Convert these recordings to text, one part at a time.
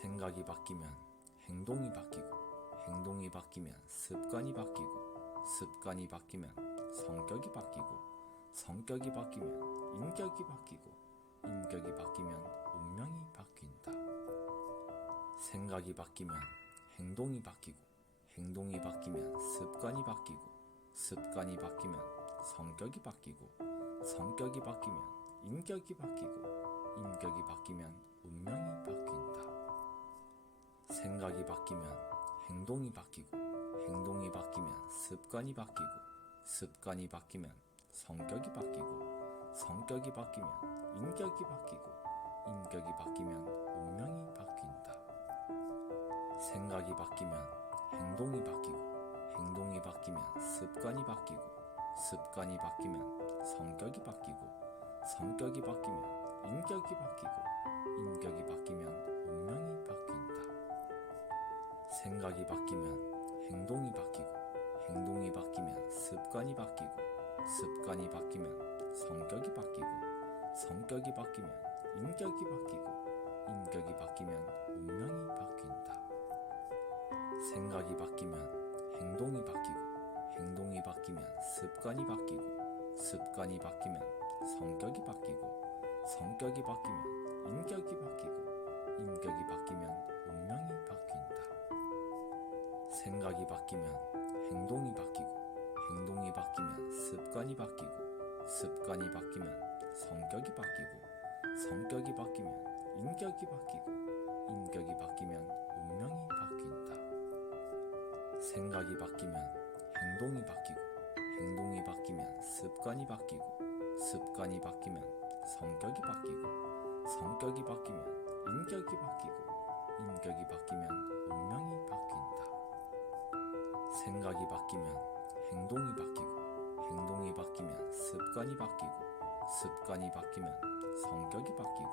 생각이 바뀌면 행동이 바뀌고, 행동이 바뀌면 습관이 바뀌고, 습관이 바뀌면 성격이 바뀌고, 성격이 바뀌면 인격이 바뀌고, 인격이 바뀌면 운명이 바뀐다. 생각이 바뀌면 행동이 바뀌고, 행동이 바뀌면 습관이 바뀌고, 습관이 바뀌면 성격이 바뀌고, 성격이 바뀌면 인격이 바뀌고, 인격이 바뀌면 운명이 바뀐다. 생각이 바뀌면 행동이 바뀌고, 행동이 바뀌면 습관이 바뀌고, 습관이 바뀌면 성격이 바뀌고, 성격이 바뀌면 인격이 바뀌고, 인격이 바뀌면 운명이 바뀐다. 생각이 바뀌면 행동이 바뀌고, 행동이 바뀌면 습관이 바뀌고, 습관이 바뀌면 성격이 바뀌고, 성격이 바뀌면 인격이 바뀌고, 인격이 바뀌면 운명이 바뀐다. 생각이 바뀌면 행동이 바뀌고, 행동이 바뀌면 습관이 바뀌고, 습관이 바뀌면 성격이 바뀌고, 성격이 바뀌면 인격이 바뀌고, 인격이 바뀌면 운명이 바뀐다. 생각이 바뀌면 행동이 바뀌고, 행동이 바뀌면 습관이 바뀌고, 습관이 바뀌면 성격이 바뀌고, 성격이 바뀌면 인격이 바뀌고, 인격이 바뀌면 운명이 바뀐다. 생각이 바뀌면 행동이 바뀌고, 행동이 바뀌면 습관이 바뀌고, 습관이 바뀌면 성격이 바뀌고, 성격이 바뀌면 인격이 바뀌고, 인격이 바뀌면 운명이 바뀐다. 생각이 바뀌면 행동이 바뀌고, 행동이 바뀌면 습관이 바뀌고, 습관이 바뀌면 성격이 바뀌고, 성격이 바뀌면 인격이 바뀌고, 인격이 바뀌면 운명이 바뀐다. 생각이 바뀌면 행동이 바뀌고, 행동이 바뀌면 습관이 바뀌고, 습관이 바뀌면 성격이 바뀌고,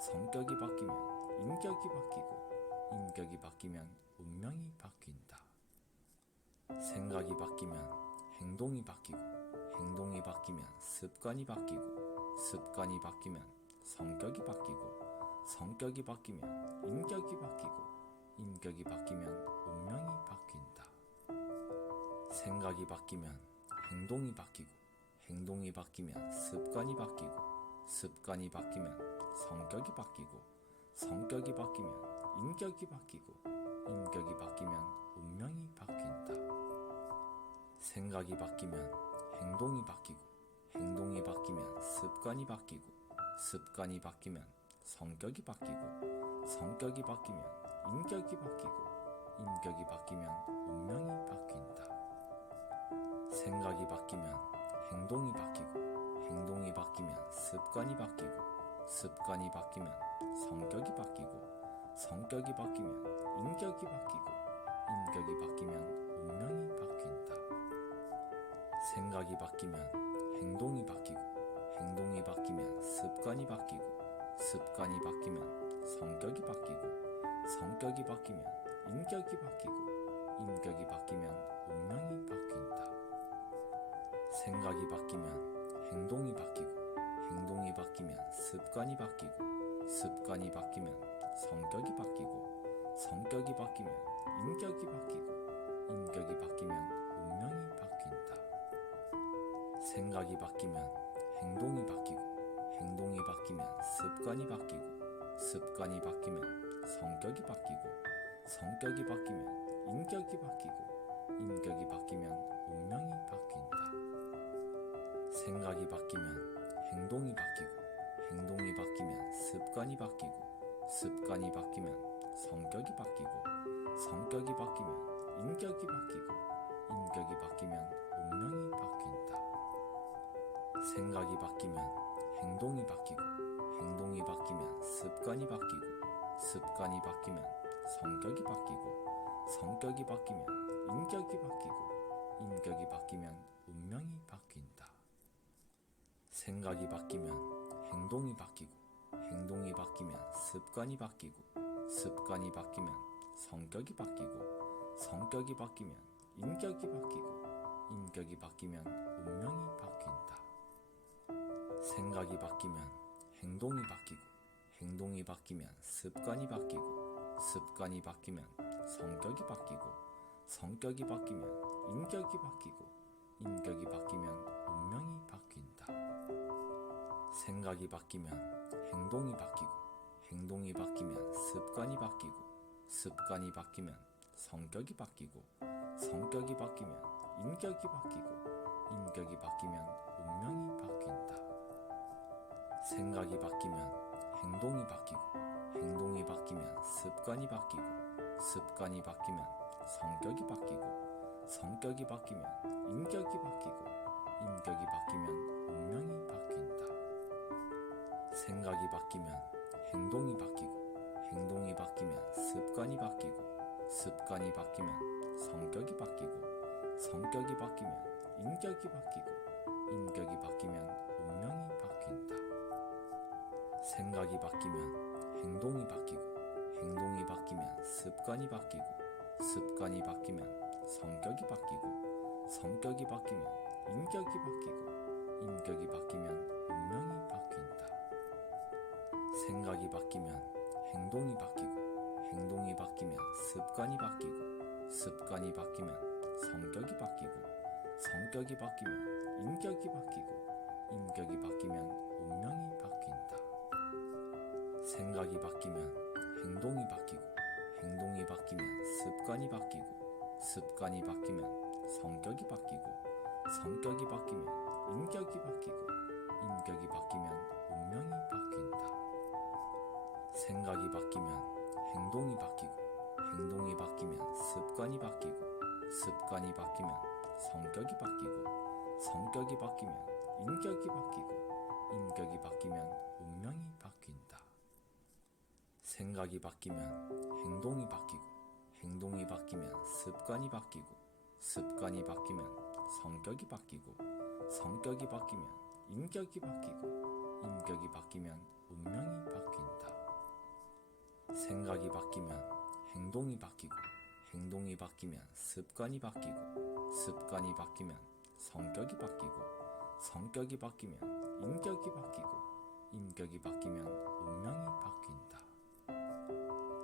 성격이 바뀌면 인격이 바뀌고, 인격이 바뀌면 운명이 바뀐다. 생각이 바뀌면 행동이 바뀌고, 행동이 바뀌면 습관이 바뀌고, 습관이 바뀌면 성격이 바뀌고, 성격이 바뀌면 인격이 바뀌고, 인격이 바뀌면 운명이 바뀐다. 생각이 바뀌면 행동이 바뀌고, 행동이 바뀌면 습관이 바뀌고, 습관이 바뀌면 성격이 바뀌고, 성격이 바뀌면 인격이 바뀌고, 인격이 바뀌면 운명이 바뀐다. 생각이 바뀌면 행동이 바뀌고, 행동이 바뀌면 습관이 바뀌고, 습관이 바뀌면 성격이 바뀌고, 성격이 바뀌면 인격이 바뀌고, 인격이 바뀌면 운명이 바뀐다. 생각이 바뀌면 행동이 바뀌고, 행동이 바뀌면 습관이 바뀌고, 습관이 바뀌면 성격이 바뀌고, 성격이 바뀌면 인격이 바뀌고, 인격이 바뀌면 운명이 바뀐다. 생각이 바뀌면 행동이 바뀌고, 행동이 바뀌면 습관이 바뀌고, 습관이 바뀌면 성격이 바뀌고, 성격이 바뀌면 인격이 바뀌고, 인격이 바뀌면 운명이 바뀐다. 생각이 바뀌면 행동이 바뀌고, 행동이 바뀌면 습관이 바뀌고, 습관이 바뀌면 성격이 바뀌고, 성격이 바뀌면 인격이 바뀌고, 인격이 바뀌면 운명이 바뀐다. 생각이 바뀌면 행동이 바뀌고, 행동이 바뀌면 습관이 바뀌고, 습관이 바뀌면 성격이 바뀌고, 성격이 바뀌면 인격이 바뀌고, 인격이 바뀌면 운명이 바뀐다. 생각이 바뀌면 행동이 바뀌고, 행동이 바뀌면 습관이 바뀌고, 습관이 바뀌면 성격이 바뀌고, 성격이 바뀌면 인격이 바뀌고, 인격이 바뀌면 운명이 바뀐다. 생각이 바뀌면 행동이 바뀌고, 행동이 바뀌면 습관이 바뀌고, 습관이 바뀌면 성격이 바뀌고, 성격이 바뀌면 인격이 바뀌고, 인격이 바뀌면 운명이 바뀐다. 생각이 바뀌면 행동이 바뀌고, 행동이 바뀌면 습관이 바뀌고, 습관이 바뀌면 성격이 바뀌고, 성격이 바뀌면 인격이 바뀌고, 인격이 바뀌면 운명이 바뀐다. 생각이 바뀌면 행동이 바뀌고, 행동이 바뀌면 습관이 바뀌고, 습관이 바뀌면 성격이 바뀌고 성격이 바뀌면 인격이 바뀌고 인격이 바뀌면 운명이 바뀐다. 생각이 바뀌면 행동이 바뀌고 행동이 바뀌면 습관이 바뀌고 습관이 바뀌면 성격이 바뀌고 성격이 바뀌면 인격이 바뀌고 인격이 바뀌면 운명이 바뀐다. 생각이 바뀌면 행동이 바뀌고 행동이 바뀌면 습관이 바뀌고 습관이 바뀌면 성격이 바뀌고 성격이 바뀌면 인격이 바뀌고 인격이 바뀌면 운명이 바뀐다. 생각이 바뀌면 행동이 바뀌고 행동이 바뀌면 습관이 바뀌고 습관이 바뀌면 성격이 바뀌고 성격이 바뀌면 인격이 바뀌고 인격이 바뀌면 운명이 바뀐다. 생각이 바뀌면 행동이 바뀌고 행동이 바뀌면 습관이 바뀌고 습관이 바뀌면 성격이 바뀌고 성격이 바뀌면 인격이 바뀌고 인격이 바뀌면 운명이 바뀐다. 생각이 바뀌면 행동이 바뀌고 행동이 바뀌면 습관이 바뀌고 습관이 바뀌면 성격이 바뀌고 성격이 바뀌면 인격이 바뀌고 인격이 바뀌면 운명이 바뀐다. 생각이 바뀌면 행동이 바뀌고 행동이 바뀌면 습관이 바뀌고 습관이 바뀌면 성격이 바뀌고 성격이 바뀌면 인격이 바뀌고 인격이 바뀌면 운명이 바뀐다. 생각이 바뀌면 행동이 바뀌고 행동이 바뀌면 습관이 바뀌고 습관이 바뀌면 성격이 바뀌고 성격이 바뀌면 인격이 바뀌고 인격이 바뀌면 운명이 바뀐다. 생각이 바뀌면 행동이 바뀌고 행동이 바뀌면 습관이 바뀌고 습관이 바뀌면 성격이 바뀌고 성격이 바뀌면 인격이 바뀌고 인격이 바뀌면 운명이 바뀐다. 생각이 바뀌면 행동이 바뀌고 행동이 바뀌면 습관이 바뀌고 습관이 바뀌면 성격이 바뀌고 성격이 바뀌면 인격이 바뀌고 인격이 바뀌면 운명이 바뀐다.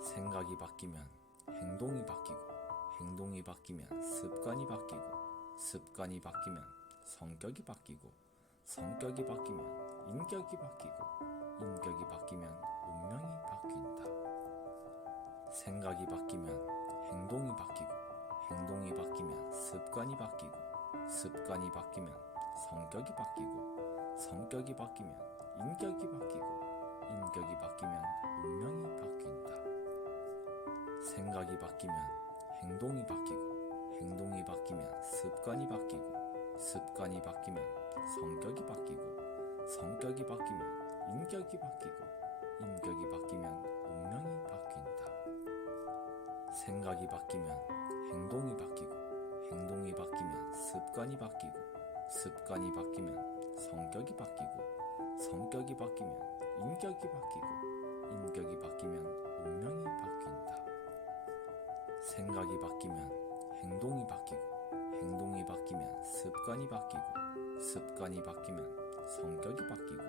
생각이 바뀌면 행동이 바뀌고 행동이 바뀌면 습관이 바뀌고 습관이 바뀌면 성격이 바뀌고 성격이 바뀌면 인격이 바뀌고 인격이 바뀌면 운명이 바뀐다. 생각이 바뀌면 행동이 바뀌고 행동이 바뀌면 습관이 바뀌고 습관이 바뀌면 성격이 바뀌고 성격이 바뀌면 인격이 바뀌고 인격이 바뀌면 운명이 바뀐다. 생각이 바뀌면 행동이 바뀌고 행동이 바뀌면 습관이 바뀌고 습관이 바뀌면 성격이 바뀌고 성격이 바뀌면 인격이 바뀌고 인격이 바뀌면 운명이 바뀐다. 생각이 바뀌면 행동이 바뀌고 행동이 바뀌면 습관이 바뀌고 습관이 바뀌면 성격이 바뀌고 성격이 바뀌면 인격이 바뀌고 인격이 바뀌면 운명이 바뀐다. 생각이 바뀌면 행동이 바뀌고 행동이 바뀌면 습관이 바뀌고 습관이 바뀌면 성격이 바뀌고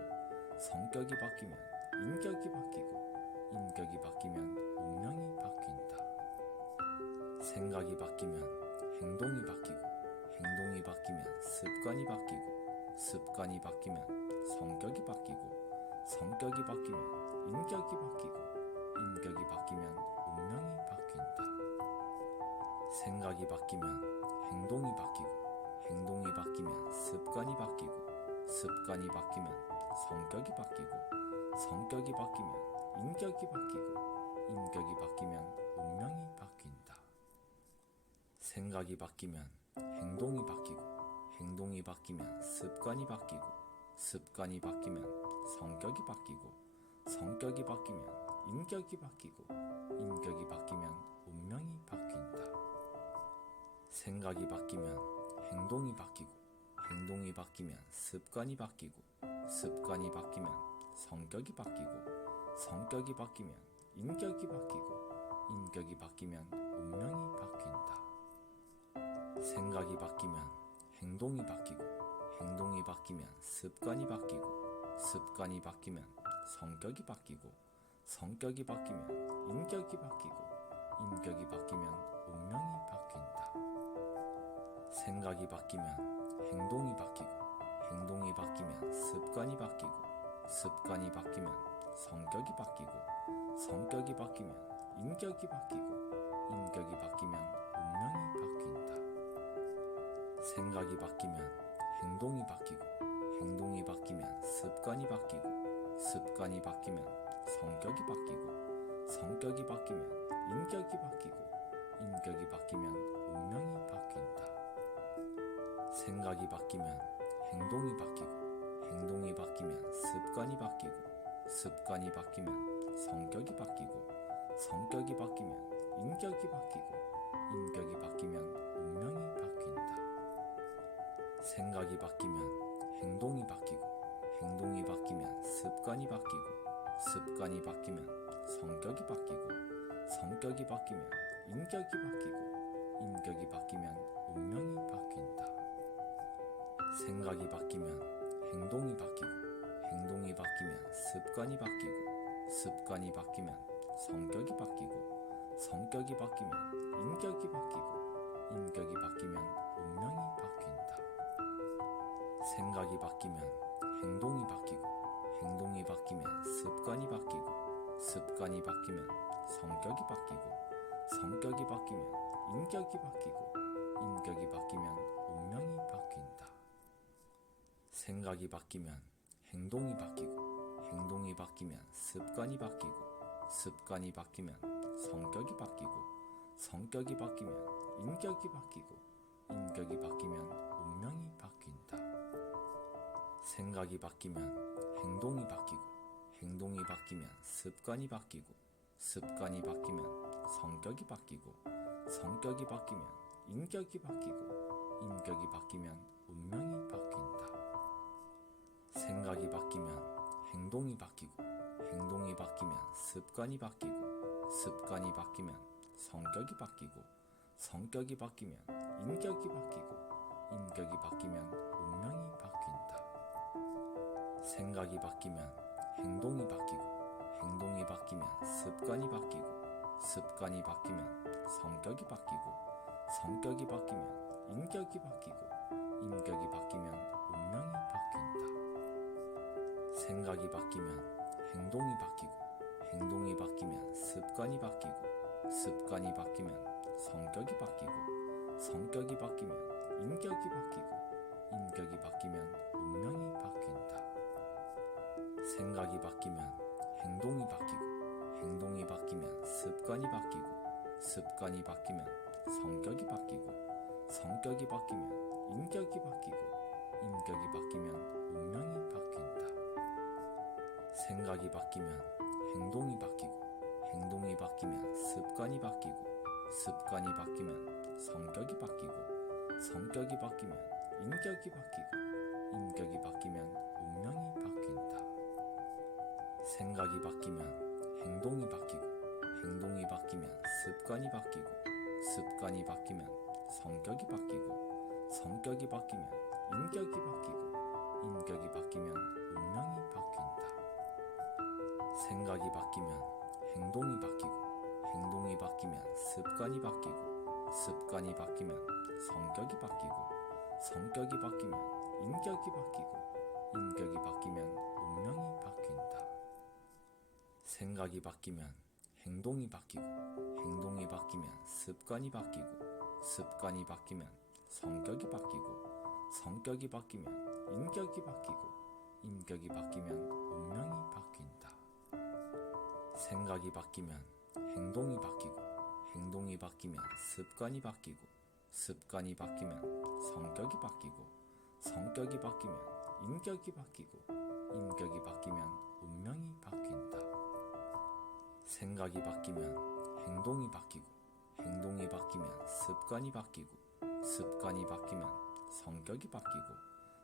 성격이 바뀌면 인격이 바뀌고 인격이 바뀌면 운명이 바뀐다. 생각이 바뀌면 행동이 바뀌고 행동이 바뀌면 습관이 바뀌고 습관이 바뀌면 성격이 바뀌고 성격이 바뀌면 인격이 바뀌고 인격이 바뀌면 운명이 바뀐다. 생각이 바뀌면 행동이 바뀌고 행동이 바뀌면 습관이 바뀌고 습관이 바뀌면 성격이 바뀌고 성격이 바뀌면 인격이 바뀌고 인격이 바뀌면 운명이 바뀐다. 생각이 바뀌면 행동이 바뀌고 행동이 바뀌면 습관이 바뀌고 습관이 바뀌면 성격이 바뀌고 성격이 바뀌면 인격이 바뀌고 인격이 바뀌면 운명이 바뀐다. 생각이 바뀌면 행동이 바뀌고 행동이 바뀌면 습관이 바뀌고 습관이 바뀌면 성격이 바뀌고 성격이 바뀌면 인격이 바뀌고 인격이 바뀌면 운명이 바뀐다. 생각이 바뀌면 행동이 바뀌고 행동이 바뀌면 습관이 바뀌고 습관이 바뀌면 성격이 바뀌고 성격이 바뀌면 인격이 바뀌고 인격이 바뀌면 운명이 바뀐다. 생각이 바뀌면 행동이 바뀌고 행동이 바뀌면 습관이 바뀌고 습관이 바뀌면 성격이 바뀌고 성격이 바뀌면 인격이 바뀌고 인격이 바뀌면 운명이 바뀐다. 생각이 바뀌면 행동이 바뀌고 행동이 바뀌면 습관이 바뀌고 습관이 바뀌면 성격이 바뀌고 성격이 바뀌면 인격이 바뀌고 인격이 바뀌면 운명이 바뀐다. 생각이 바뀌면 행동이 바뀌고 행동이 바뀌면 습관이 바뀌고 습관이 바뀌면 성격이 바뀌고 성격이 바뀌면 인격이 바뀌고 인격이 바뀌면 운명이 바뀐다. 생각이 바뀌면 행동이 바뀌고 행동이 바뀌면 습관이 바뀌고 습관이 바뀌면 성격이 바뀌고 성격이 바뀌면 인격이 바뀌고 인격이 바뀌면 운명이 바뀐다. 생각이 바뀌면 행동이 바뀌고 행동이 바뀌면 습관이 바뀌고 습관이 바뀌면 성격이 바뀌고 성격이 바뀌면 인격이 바뀌고 인격이 바뀌면 운명이 바뀐다. 생각이 바뀌면 행동이 바뀌고 행동이 바뀌면 습관이 바뀌고 습관이 바뀌면 성격이 바뀌고 성격이 바뀌면 인격이 바뀌고 인격이 바뀌면 운명이 바뀐다. 생각이 바뀌면 행동이 바뀌고 행동이 바뀌면 습관이 바뀌고 습관이 바뀌면 성격이 바뀌고 성격이 바뀌면 인격이 바뀌고 인격이 바뀌면 운명이 바뀐다. 생각이 바뀌면 행동이 바뀌고 행동이 바뀌면 습관이 바뀌고 습관이 바뀌면 성격이 바뀌고 성격이 바뀌면 인격이 바뀌고 인격이 바뀌면 운명이 바뀐다. 생각이 바뀌면 행동이 바뀌고 행동이 바뀌면 습관이 바뀌고 습관이 바뀌면 성격이 바뀌고 성격이 바뀌면 인격이 바뀌고 인격이 바뀌면 운명이 바뀐다. 생각이 바뀌면 행동이 바뀌고 행동이 바뀌면 습관이 바뀌고 습관이 바뀌면 성격이 바뀌고 성격이 바뀌면 인격이 바뀌고 인격이 바뀌면 운명이 바뀐다. 생각이 바뀌면 행동이 바뀌고 행동이 바뀌면 습관이 바뀌고 습관이 바뀌면 성격이 바뀌고 성격이 바뀌면 인격이 바뀌고 인격이 바뀌면 운명이 바뀐다. 생각이 바뀌면 행동이 바뀌고 행동이 바뀌면 습관이 바뀌고 습관이 바뀌면 성격이 바뀌고 성격이 바뀌면 인격이 바뀌고 인격이 바뀌면 운명이 바뀐다. 생각이 바뀌면 행동이 바뀌고 행동이 바뀌면 습관이 바뀌고 습관이 바뀌면 성격이 바뀌고 성격이 바뀌면 인격이 바뀌고 인격이 바뀌면 운명이 바뀐다. 생각이 바뀌면 행동이 바뀌고 행동이 바뀌면 습관이 바뀌고 습관이 바뀌면 성격이 바뀌고 성격이 바뀌면 인격이 바뀌고 인격이 바뀌면 운명이 바뀐다. 생각이 바뀌면 행동이 바뀌고 행동이 바뀌면 습관이 바뀌고 습관이 바뀌면 성격이 바뀌고 성격이 바뀌면 인격이 바뀌고 인격이 바뀌면 운명이 바뀐다. 생각이 바뀌면 행동이 바뀌고 행동이 바뀌면 습관이 바뀌고 습관이 바뀌면 성격이 바뀌고 성격이 바뀌면 인격이 바뀌고 인격이 바뀌면 운명이 바뀐다. 생각이 바뀌면 행동이 바뀌고 행동이 바뀌면 습관이 바뀌고 습관이 바뀌면 성격이 바뀌고 성격이 바뀌면 인격이 바뀌고 인격이 바뀌면 운명이 바뀐다. 생각이 바뀌면 행동이 바뀌고 행동이 바뀌면 습관이 바뀌고 습관이 바뀌면 성격이 바뀌고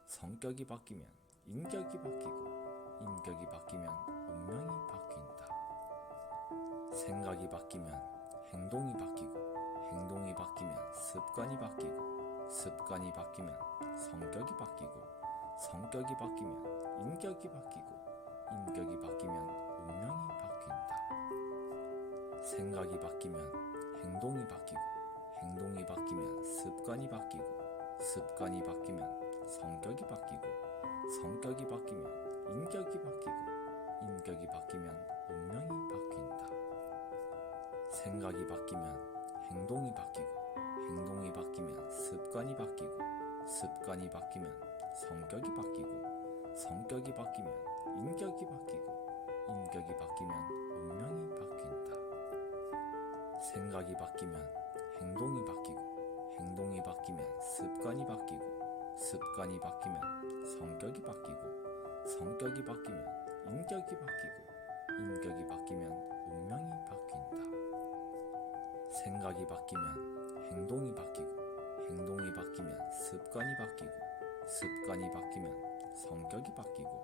성격이 바뀌면 인격이 바뀌고 인격이 바뀌면 운명이 바뀐다. 생각이 바뀌면 행동이 바뀌고 행동이 바뀌면 습관이 바뀌고 습관이 바뀌면 성격이 바뀌고 성격이 바뀌면 인격이 바뀌고 인격이 바뀌면 운명이 바뀐다. 생각이 바뀌면 행동이 바뀌고, 행동이 바뀌면 습관이 바뀌고, 습관이 바뀌면 성격이 바뀌고, 성격이 바뀌면 인격이 바뀌고, 인격이 바뀌면 운명이 바뀐다. 생각이 바뀌면 행동이 바뀌고, 행동이 바뀌면 습관이 바뀌고, 습관이 바뀌면 성격이 바뀌고, 성격이 바뀌면 인격이 바뀌고, 인격이 바뀌면 운명이 바뀐다. 생각이 바뀌면 행동이 바뀌고, 행동이 바뀌면 습관이 바뀌고, 습관이 바뀌면 성격이 바뀌고, 성격이 바뀌면 인격이 바뀌고, 인격이 바뀌면 운명이 바뀐다. 생각이 바뀌면 행동이 바뀌고, 행동이 바뀌면 습관이 바뀌고, 습관이 바뀌면 성격이 바뀌고,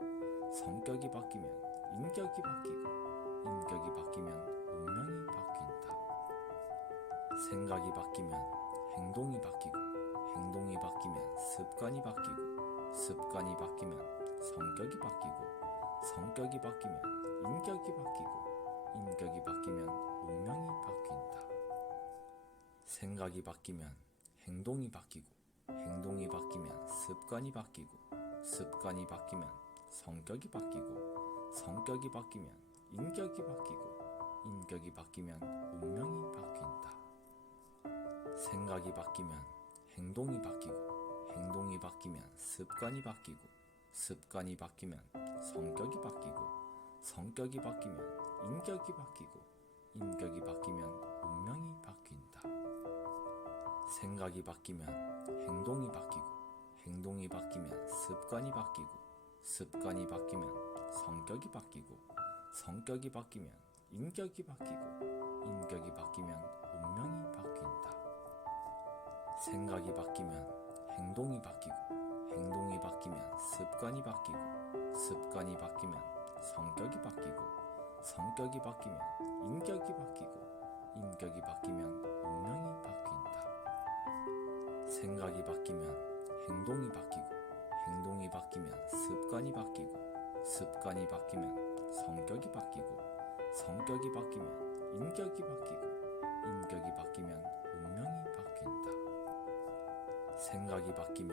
성격이 바뀌면 인격이 바뀌고, 인격이 바뀌면 운명이 바뀐다. 생각이 바뀌면 행동이 바뀌고, 행동이 바뀌면 습관이 바뀌고, 습관이 바뀌면 성격이 바뀌고, 성격이 바뀌면 인격이 바뀌고, 인격이 바뀌면 운명이 바뀐다. 생각이 바뀌면 행동이 바뀌고, 행동이 바뀌면 습관이 바뀌고, 습관이 바뀌면 성격이 바뀌고, 성격이 바뀌면 인격이 바뀌고, 인격이 바뀌면 운명이 바뀐다. 생각이 바뀌면 행동이 바뀌고, 행동이 바뀌면 습관이 바뀌고, 습관이 바뀌면 성격이 바뀌고, 성격이 바뀌면 인격이 바뀌고, 인격이 바뀌면 운명이 바뀐다. 생각이 바뀌면 행동이 바뀌고, 행동이 바뀌면 습관이 바뀌고, 습관이 바뀌면 성격이 바뀌고, 성격이 바뀌면 인격이 바뀌고, 인격이 바뀌면 운명이 바뀐다. 생각이 바뀌면 행동이 바뀌고, 행동이 바뀌면 습관이 바뀌고, 습관이 바뀌면 성격이 바뀌고, 성격이 바뀌면 인격이 바뀌고, 인격이 바뀌면 운명이 바뀐다. 생각이 바뀌면 행동이 바뀌고, 행동이 바뀌면 습관이 바뀌고, 습관이 바뀌면 성격이 바뀌고, 성격이 바뀌면 인격이 바뀌고, 인격이 바뀌면 운명이 바뀐다. 생각이 바뀌면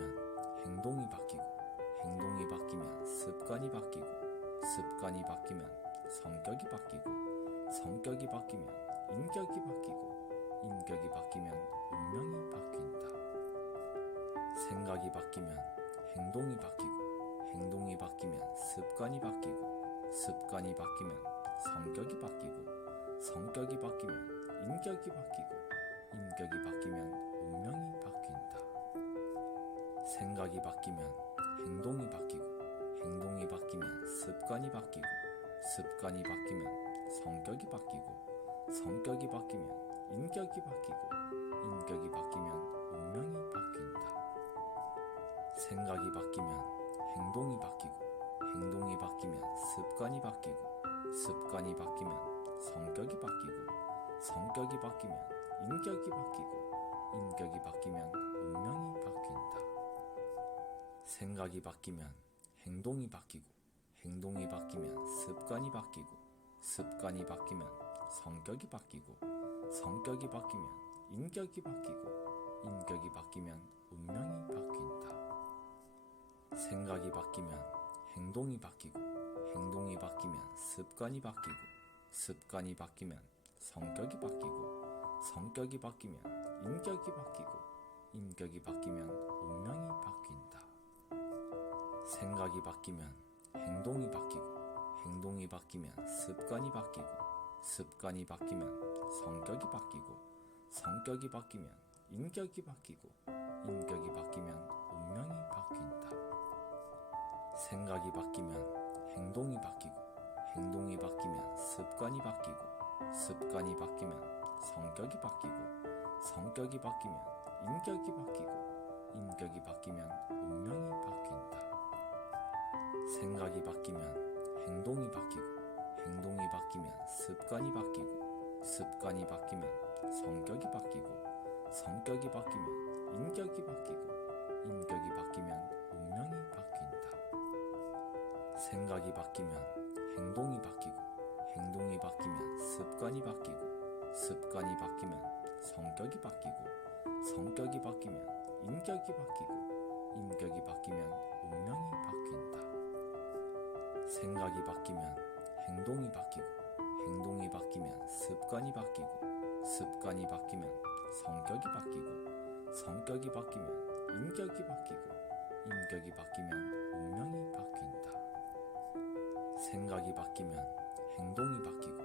행동이 바뀌고, 행동이 바뀌면 습관이 바뀌고, 습관이 바뀌면 성격이 바뀌고, 성격이 바뀌면 인격이 바뀌고, 인격이 바뀌면 운명이 바뀐다. 생각이 바뀌면 행동이 바뀌고, 행동이 바뀌면 습관이 바뀌고, 습관이 바뀌면 성격이 바뀌고, 성격이 바뀌면 인격이 바뀌고, 인격이 바뀌면 운명이 바뀐다. 생각이 바뀌면 행동이 바뀌고, 행동이 바뀌면 습관이 바뀌고, 습관이 바뀌면 성격이 바뀌고, 성격이 바뀌면 인격이 바뀌고, 인격이 바뀌면 운명이 바뀐다. 생각이 바뀌면 행동이 바뀌고, 행동이 바뀌면 습관이 바뀌고, 습관이 바뀌면 성격이 바뀌고, 성격이 바뀌면 인격이 바뀌고, 인격이 바뀌면 운명이 바뀐다. 생각이 바뀌면 행동이 바뀌고, 행동이 바뀌면 습관이 바뀌고, 습관이 바뀌면 성격이 바뀌고, 성격이 바뀌면 인격이 바뀌고, 인격이 바뀌면 운명이 바뀐다. 생각이 바뀌면 행동이 바뀌고, 행동이 바뀌면 습관이 바뀌고, 습관이 바뀌면 성격이 바뀌고, 성격이 바뀌면 인격이 바뀌고, 인격이 바뀌면 운명이 바뀐다. 생각이 바뀌면 행동이 바뀌고, 행동이 바뀌면 습관이 바뀌고, 습관이 바뀌면 성격이 바뀌고, 성격이 바뀌면 인격이 바뀌고, 인격이 바뀌면 운명이 바뀐다. 생각이 바뀌면 행동이 바뀌고, 행동이 바뀌면 습관이 바뀌고, 습관이 바뀌면 성격이 바뀌고, 성격이 바뀌면 인격이 바뀌고, 인격이 바뀌면 운명이 바뀐다. 생각이 바뀌면 행동이 바뀌고, 행동이 바뀌면 습관이 바뀌고, 습관이 바뀌면 성격이 바뀌고, 성격이 바뀌면 인격이 바뀌고, 인격이 바뀌면 운명이 바뀐다. 생각이 바뀌면 행동이 바뀌고, 행동이 바뀌면 습관이 바뀌고, 습관이 바뀌면 성격이 바뀌고 성격이 바뀌면 인격이 바뀌고 인격이 바뀌면 운명이 바뀐다. 생각이 바뀌면 행동이 바뀌고 행동이 바뀌면 습관이 바뀌고 습관이 바뀌면 성격이 바뀌고 성격이 바뀌면 인격이 바뀌고 인격이 바뀌면 운명이 바뀐다. 생각이 바뀌면 행동이 바뀌고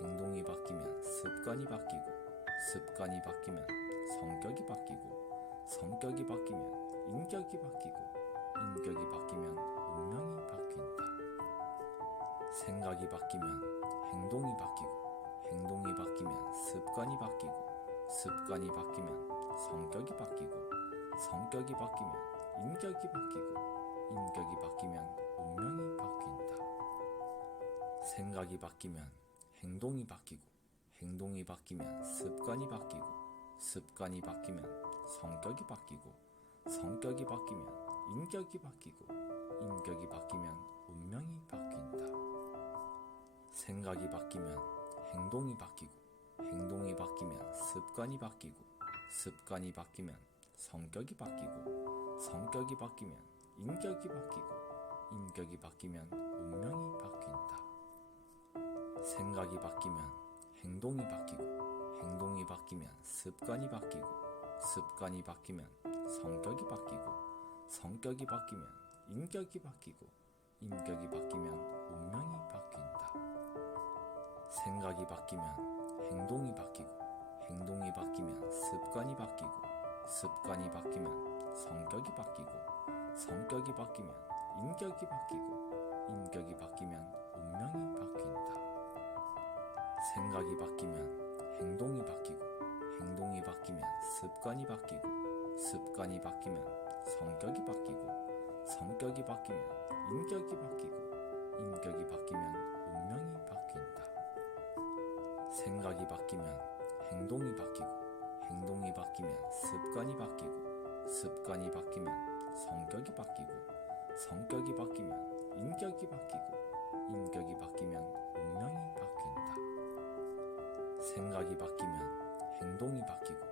행동이 바뀌면 습관이 바뀌고 습관이 바뀌면 성격이 바뀌고 성격이 바뀌면 인격이 바뀌고 인격이 바뀌면 운명이 바뀐다. 생각이 바뀌면 행동이 바뀌고 행동이 바뀌면 습관이 바뀌고 습관이 바뀌면 성격이 바뀌고 성격이 바뀌면 인격이 바뀌고 인격이 바뀌면 운명이 바뀐다. 생각이 바뀌면 행동이 바뀌고 행동이 바뀌면 습관이 바뀌고 습관이 바뀌면 성격이 바뀌고 성격이 바뀌면 인격이 바뀌고 인격이 바뀌면 운명이 바뀐다. 생각이 바뀌면 행동이 바뀌고 행동이 바뀌면 습관이 바뀌고 습관이 바뀌면 성격이 바뀌고 성격이 바뀌면 인격이 바뀌고 인격이 바뀌면 운명이 바뀐다. 생각이 바뀌면 행동이 바뀌고 행동이 바뀌면 습관이 바뀌고 습관이 바뀌면 성격이 바뀌고 성격이 바뀌면 인격이 바뀌고 인격이 바뀌면 운명이 바뀐다. 생각이 바뀌면 행동이 바뀌고 행동이 바뀌면 습관이 바뀌고 습관이 바뀌면 성격이 바뀌고 성격이 바뀌면 인격이 바뀌고 인격이 바뀌면 운명이 바뀐다. 생각이 바뀌면 행동이 바뀌고 행동이 바뀌면 습관이 바뀌고 습관이 바뀌면 성격이 바뀌고 성격이 바뀌면 인격이 바뀌고 인격이 바뀌면 운명이 바뀐다. 생각이 바뀌면 행동이 바뀌고 행동이 바뀌면 습관이 바뀌고 습관이 바뀌면 성격이 바뀌고 성격이 바뀌면 인격이 바뀌고 인격이 바뀌면 운명이 바뀐다. 생각이 바뀌면 행동이 바뀌고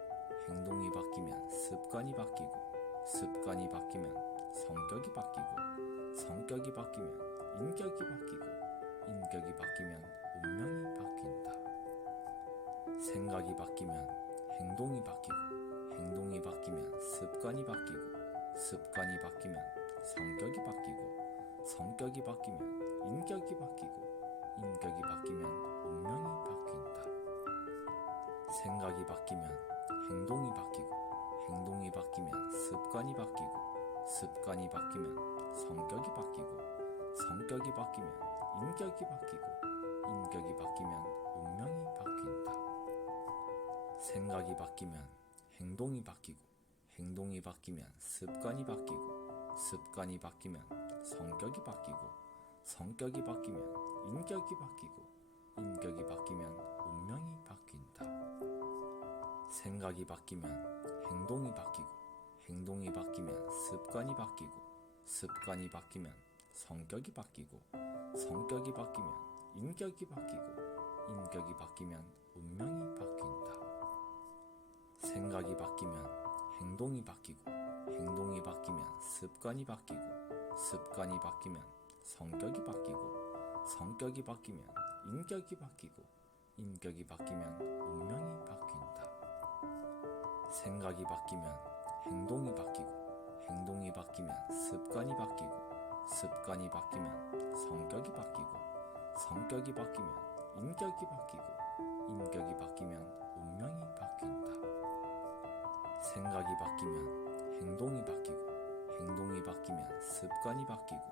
행동이 바뀌면 습관이 바뀌고 습관이 바뀌면 성격이 바뀌고 성격이 바뀌면 인격이 바뀌고 인격이 바뀌면 운명이 바뀐다. 생각이 바뀌면 행동이 바뀌고 행동이 바뀌면 습관이 바뀌고 습관이 바뀌면 성격이 바뀌고 성격이 바뀌면 인격이 바뀌고 인격이 바뀌면 운명이 바뀐다. 생각이 바뀌면 행동이 바뀌고 행동이 바뀌면 습관이 바뀌고 습관이 바뀌면 성격이 바뀌고 성격이 바뀌면 인격이 바뀌고 인격이 바뀌면 운명이 바뀐다. 생각이 바뀌면 행동이 바뀌고 행동이 바뀌면 습관이 바뀌고 습관이 바뀌면 성격이 바뀌고 성격이 바뀌면 인격이 바뀌고 인격이 바뀌면 운명이 바뀐다. 생각이 바뀌면 행동이 바뀌고 행동이 바뀌면 습관이 바뀌고 습관이 바뀌면 성격이 바뀌고 성격이 바뀌면 인격이 바뀌고 인격이 바뀌면 운명이 바뀐다. 생각이 바뀌면 행동이 바뀌고 행동이 바뀌면 습관이 바뀌고 습관이 바뀌면 성격이 바뀌고 성격이 바뀌면 인격이 바뀌고 인격이 바뀌면 운명이 바뀐다. 생각이 바뀌면 행동이 바뀌고 행동이 바뀌면 습관이 바뀌고 습관이 바뀌면 성격이 바뀌고 성격이 바뀌면 인격이 바뀌고 인격이 바뀌면 운명이 바뀐다. 생각이 바뀌면 행동이 바뀌고 행동이 바뀌면 습관이 바뀌고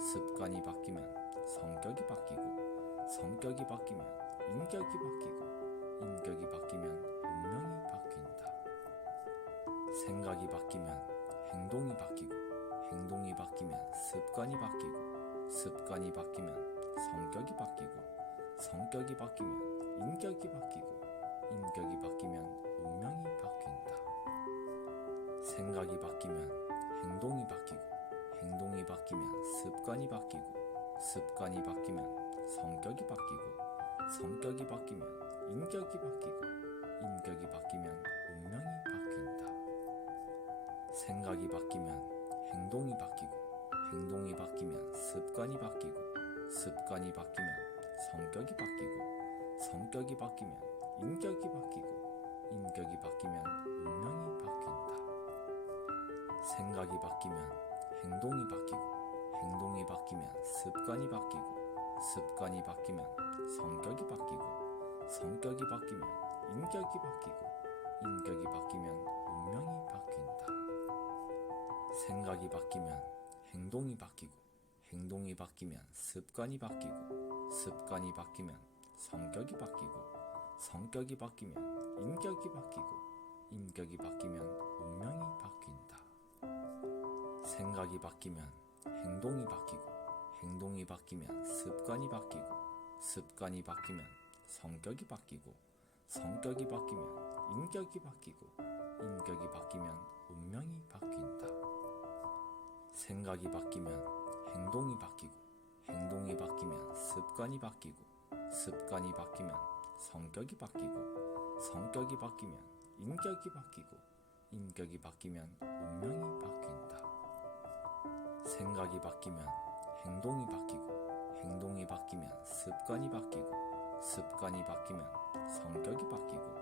습관이 바뀌면 성격이 바뀌고 성격이 바뀌면 인격이 바뀌고 인격이 바뀌면 운명이 바뀐다. 생각이 바뀌면 행동이 바뀌고 행동이 바뀌면 습관이 바뀌고 습관이 바뀌면 성격이 바뀌고 성격이 바뀌면 인격이 바뀌고 인격이 바뀌면 운명이 바뀐다. 생각이 바뀌면 행동이 바뀌고 행동이 바뀌면 습관이 바뀌고 습관이 바뀌면 성격이 바뀌고 성격이 바뀌면 인격이 바뀌고 인격이 바뀌면 운명이 바뀐다. 생각이 바뀌면 행동이 바뀌고 행동이 바뀌면 습관이 바뀌고 습관이 바뀌면 성격이 바뀌고 성격이 바뀌면 인격이 바뀌고 인격이 바뀌면 운명이 바뀐다. 생각이 바뀌면 행동이 바뀌고 행동이 바뀌면 습관이 바뀌고 습관이 바뀌면 성격이 바뀌고 성격이 바뀌면 인격이 바뀌고 인격이 바뀌면 운명이 바뀐다. 생각이 바뀌면 행동이 바뀌고 행동이 바뀌면 습관이 바뀌고 습관이 바뀌면 성격이 바뀌고 성격이 바뀌면 인격이 바뀌고 인격이 바뀌면 운명이 바뀐다. 생각이 바뀌면 행동이 바뀌고 행동이 바뀌면 습관이 바뀌고 습관이 바뀌면 성격이 바뀌고 성격이 바뀌면 인격이 바뀌고 인격이 바뀌면 운명이 바뀐다. 생각이 바뀌면 행동이 바뀌고 행동이 바뀌면 습관이 바뀌고 습관이 바뀌면 성격이 바뀌고 성격이 바뀌면 인격이 바뀌고 인격이 바뀌면 운명이 바뀐다. 생각이 바뀌면 행동이 바뀌고 행동이 바뀌면 습관이 바뀌고 습관이 바뀌면 성격이 바뀌고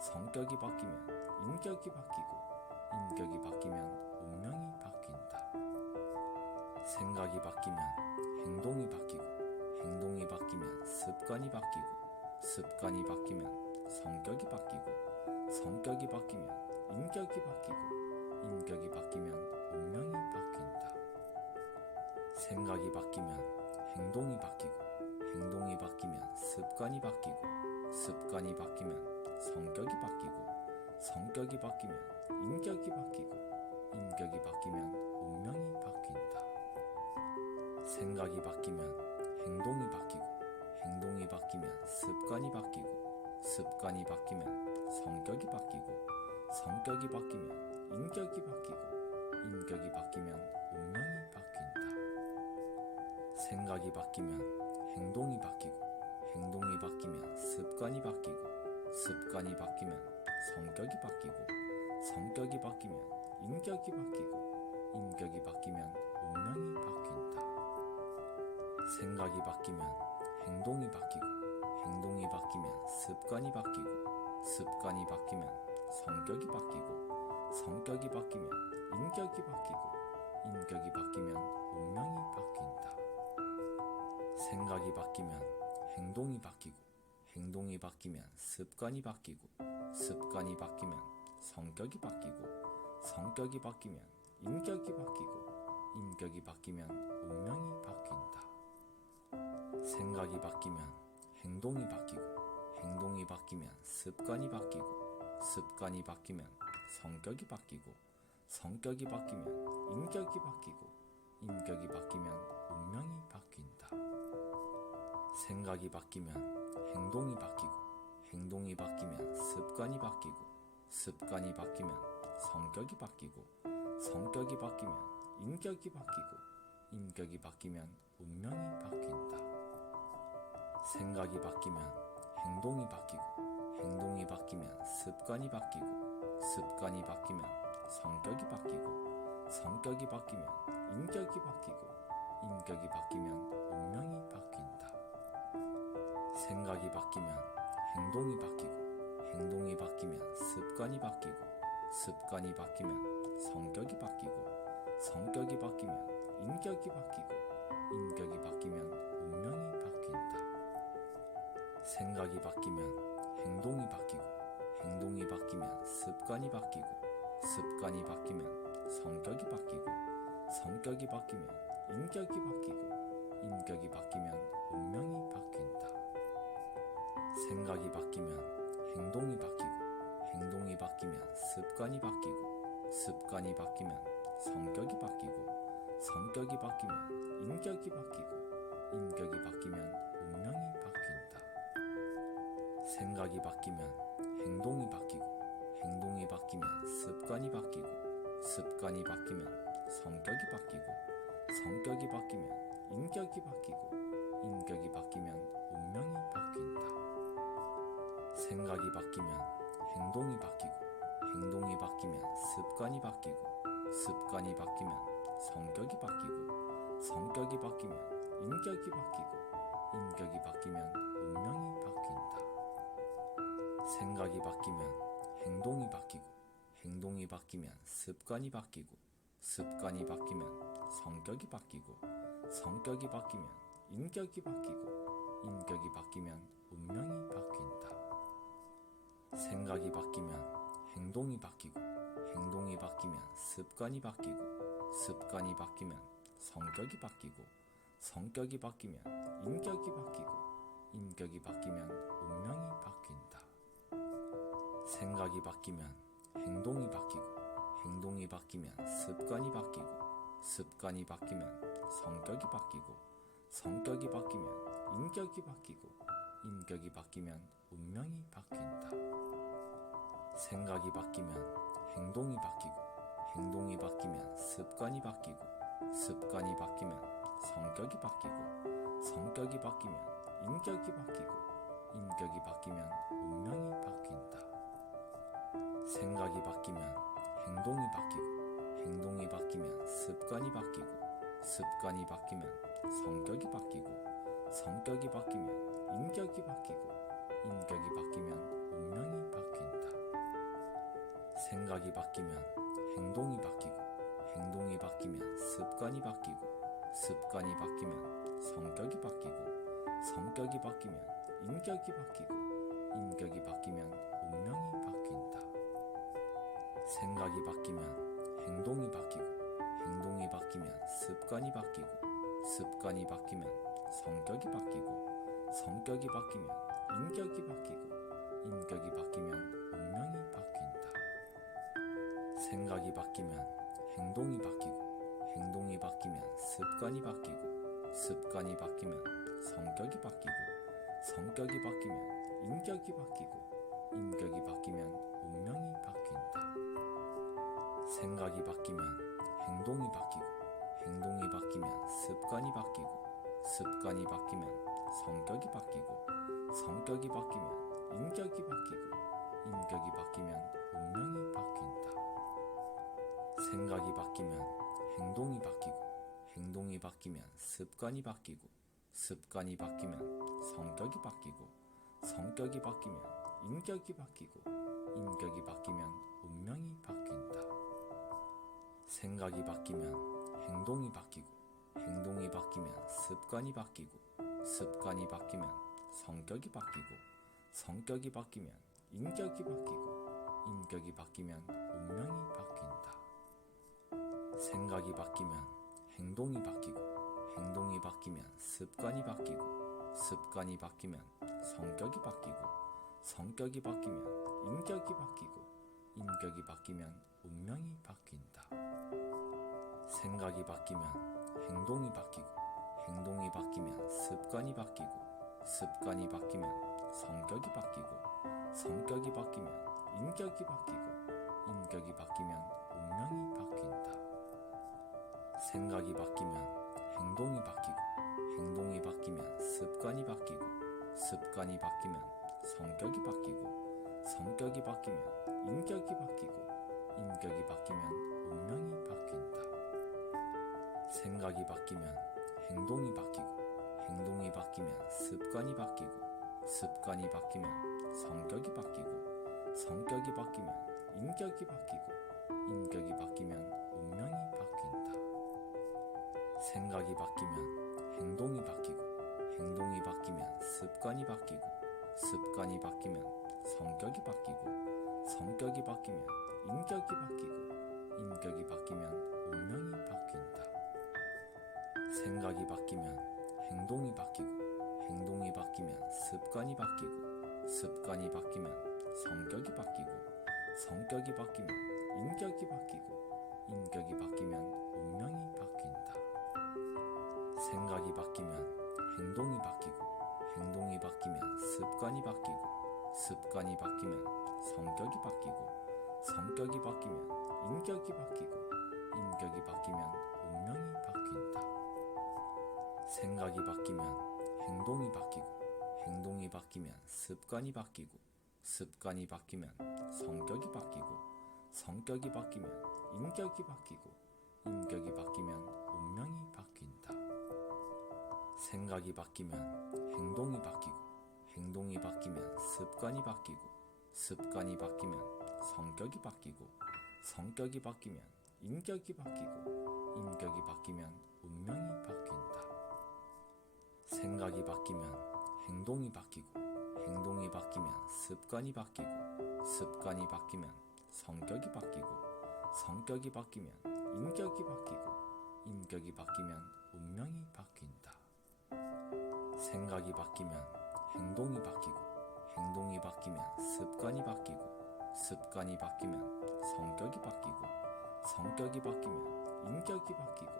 성격이 바뀌면 인격이 바뀌고 인격이 바뀌면 운명이 바뀐다. 생각이 바뀌면 행동이 바뀌고 행동이 바뀌면 습관이 바뀌고 습관이 바뀌면 성격이 바뀌고 성격이 바뀌면 인격이 바뀌고 인격이 바뀌면 운명이 바뀐다. 생각이 바뀌면 행동이 바뀌고 행동이 바뀌면 습관이 바뀌고 습관이 바뀌면 성격이 바뀌고 성격이 바뀌면 인격이 바뀌고 인격이 바뀌면 운명이 바뀐다. 생각이 바뀌면 행동이 바뀌고 행동이 바뀌면 습관이 바뀌고 습관이 바뀌면 성격이 바뀌고 성격이 바뀌면 인격이 바뀌고 인격이 바뀌면 운명이 바뀐다. 생각이 바뀌면 행동이 바뀌고 행동이 바뀌면 습관이 바뀌고 습관이 바뀌면 성격이 바뀌고 성격이 바뀌면 인격이 바뀌고 인격이 바뀌면 운명이 바뀐다. 생각이 바뀌면 행동이 바뀌고 행동이 바뀌면 습관이 바뀌고 습관이 바뀌면 성격이 바뀌고 성격이 바뀌면 인격이 바뀌고 인격이 바뀌면 운명이 바뀐다. 생각이 바뀌면 행동이 바뀌고 행동이 바뀌면 습관이 바뀌고 습관이 바뀌면 성격이 바뀌고 성격이 바뀌면 인격이 바뀌고 인격이 바뀌면 운명이 바뀐다. 생각이 바뀌면 행동이 바뀌고 행동이 바뀌면 습관이 바뀌고 습관이 바뀌면 성격이 바뀌고 성격이 바뀌면 인격이 바뀌고 인격이 바뀌면 운명이 바뀐다. 생각이 바뀌면 행동이 바뀌고 행동이 바뀌면 습관이 바뀌고 습관이 바뀌면 성격이 바뀌고 성격이 바뀌면 인격이 바뀌고 인격이 바뀌면 운명이 바뀐다. 생각이 바뀌면 행동이 바뀌고 행동이 바뀌면 습관이 바뀌고 습관이 바뀌면 성격이 바뀌고 성격이 바뀌면 인격이 바뀌고 인격이 바뀌면 운명이 바뀐다. 생각이 바뀌면 행동이 바뀌고 행동이 바뀌면 습관이 바뀌고 습관이 바뀌면 성격이 바뀌고 성격이 바뀌면 인격이 바뀌고 인격이 바뀌면 운명이 바뀐다. 생각이 바뀌면 행동이 바뀌고 행동이 바뀌면 습관이 바뀌고 습관이 바뀌면 성격이 바뀌고 성격이 바뀌면 인격이 바뀌고 인격이 바뀌면 운명이 바뀐다. 생각이 바뀌면 행동이 바뀌고 행동이 바뀌면 습관이 바뀌고 습관이 바뀌면 성격이 바뀌고 성격이 바뀌면 인격이 바뀌고 인격이 바뀌면 운명이 바뀐다. 생각이 바뀌면 행동이 바뀌고 행동이 바뀌면 습관이 바뀌고 습관이 바뀌면 성격이 바뀌고 성격이 바뀌면 인격이 바뀌고 인격이 바뀌면 운명이 바뀐다. 생각이 바뀌면 행동이 바뀌고, 행동이 바뀌면 습관이 바뀌고, 습관이 바뀌면 성격이 바뀌고, 성격이 바뀌면 인격이 바뀌고, 인격이 바뀌면 운명이 바뀐다. 생각이 바뀌면 행동이 바뀌고, 행동이 바뀌면 습관이 바뀌고, 습관이 바뀌면 성격이 바뀌고, 성격이 바뀌면 인격이 바뀌고, 인격이 바뀌면 운명이 바뀐다. 생각이 바뀌면 행동이 바뀌고, 행동이 바뀌면 습관이 바뀌고, 습관이 바뀌면 성격이 바뀌고, 성격이 바뀌면 인격이 바뀌고, 인격이 바뀌면 운명이 바뀐다. 생각이 바뀌면 행동이 바뀌고, 행동이 바뀌면 습관이 바뀌고, 습관이 바뀌면 성격이 바뀌고, 성격이 바뀌면 인격이 바뀌고, 인격이 바뀌면 운명이 바뀐다. 생각이 바뀌면 행동이 바뀌고, 행동이 바뀌면 습관이 바뀌고, 습관이 바뀌면 성격이 바뀌고, 성격이 바뀌면 인격이 바뀌고, 인격이 바뀌면 운명이 바뀐다. 생각이 바뀌면 행동이 바뀌고, 행동이 바뀌면 습관이 바뀌고, 습관이 바뀌면 성격이 바뀌고, 성격이 바뀌면 인격이 바뀌고, 인격이 바뀌면 운명이 바뀐다. 생각이 바뀌면 행동이 바뀌고, 행동이 바뀌면 습관이 바뀌고, 습관이 바뀌면 성격이 바뀌고, 성격이 바뀌면 인격이 바뀌고, 인격이 바뀌면 운명이 바뀐다. 생각이 바뀌면 행동이 바뀌고, 행동이 바뀌면 습관이 바뀌고, 습관이 바뀌면 성격이 바뀌고, 성격이 바뀌면 인격이 바뀌고, 인격이 바뀌면 운명이 바뀐다. 생각이 바뀌면 행동이 바뀌고, 행동이 바뀌면 습관이 바뀌고, 습관이 바뀌면 성격이 바뀌고, 성격이 바뀌면 인격이 바뀌고, 인격이 바뀌면 운명이 바뀐다. 생각이 바뀌면 행동이 바뀌고, 행동이 바뀌면 습관이 바뀌고, 습관이 바뀌면 성격이 바뀌고, 성격이 바뀌면 인격이 바뀌고, 인격이 바뀌면 운명이 바뀐다. 생각이 바뀌면 행동이 바뀌고, 행동이 바뀌면 습관이 바뀌고, 습관이 바뀌면 성격이 바뀌고, 성격이 바뀌면 인격이 바뀌고, 인격이 바뀌면 운명이 바뀐다. 생각이 바뀌면 행동이 바뀌고, 행동이 바뀌면 습관이 바뀌고, 습관이 바뀌면 성격이 바뀌고, 성격이 바뀌면 인격이 바뀌고, 인격이 바뀌면 운명이 바뀐다. 생각이 바뀌면 행동이 바뀌고, 행동이 바뀌면 습관이 바뀌고, 습관이 바뀌면 성격이 바뀌고, 성격이 바뀌면 인격이 바뀌고, 인격이 바뀌면 운명이 바뀐다. 생각이 바뀌면 행동이 바뀌고, 행동이 바뀌면 습관이 바뀌고, 습관이 바뀌면 성격이 바뀌고, 성격이 바뀌면 인격이 바뀌고, 인격이 바뀌면 운명이 바뀐다. 생각이 바뀌면 행동이 바뀌고, 행동이 바뀌면 습관이 바뀌고, 습관이 바뀌면 성격이 바뀌고, 성격이 바뀌면 인격이 바뀌고, 인격이 바뀌면 운명이 바뀐다. 생각이 바뀌면 행동이 바뀌고, 행동이 바뀌면 습관이 바뀌고, 습관이 바뀌면 성격이 바뀌고, 성격이 바뀌면 인격이 바뀌고, 인격이 바뀌면 운명이 바뀐다. 생각이 바뀌면 행동이 바뀌고, 행동이 바뀌면 습관이 바뀌고, 습관이 바뀌면 성격이 바뀌고, 성격이 바뀌면 인격이 바뀌고, 인격이 바뀌면 운명이 바뀐다. 생각이 바뀌면 행동이 바뀌고, 행동이 바뀌면 습관이 바뀌고, 습관이 바뀌면 성격이 바뀌고, 성격이 바뀌면 인격이 바뀌고, 인격이 바뀌면 운명이 바뀐다. 생각이 바뀌면 행동이 바뀌고, 행동이 바뀌면 습관이 바뀌고, 습관이 바뀌면 성격이 바뀌고, 성격이 바뀌면 인격이 바뀌고, 인격이 바뀌면 운명이 바뀐다. 생각이 바뀌면 행동이 바뀌고, 행동이 바뀌면 습관이 바뀌고, 습관이 바뀌면 성격이 바뀌고, 성격이 바뀌면 인격이 바뀌고, 인격이 바뀌면 운명이 바뀐다. 생각이 바뀌면 행동이 바뀌고, 행동이 바뀌면 습관이 바뀌고, 습관이 바뀌면 성격이 바뀌고, 성격이 바뀌면 인격이 바뀌고, 인격이 바뀌면 운명이 바뀐다. 생각이 바뀌면 행동이 바뀌고, 행동이 바뀌면 습관이 바뀌고, 습관이 바뀌면 성격이 바뀌고, 성격이 바뀌면 인격이 바뀌고, 인격이 바뀌면 운명이 바뀐다. 생각이 바뀌면 행동이 바뀌고, 행동이 바뀌면 습관이 바뀌고, 습관이 바뀌면 성격이 바뀌고, 성격이 바뀌면 인격이 바뀌고,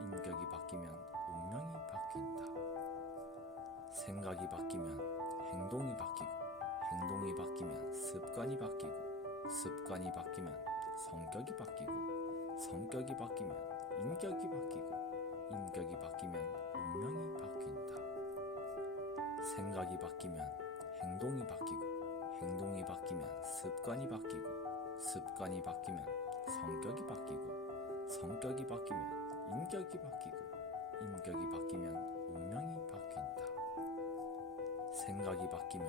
인격이 바뀌면 운명이 바뀐다. 생각이 바뀌면 행동이 바뀌고, 행동이 바뀌면 습관이 바뀌고, 습관이 바뀌면 성격이 바뀌고, 성격이 바뀌면 인격이 바뀌고, 인격이 바뀌면 운명이 바뀐다. 생각이 바뀌면 행동이 바뀌고, 행동이 바뀌면 습관이 바뀌고, 습관이 바뀌면 성격이 바뀌고, 성격이 바뀌면 인격이 바뀌고, 인격이 바뀌면 운명이 바뀐다. 생각이 바뀌면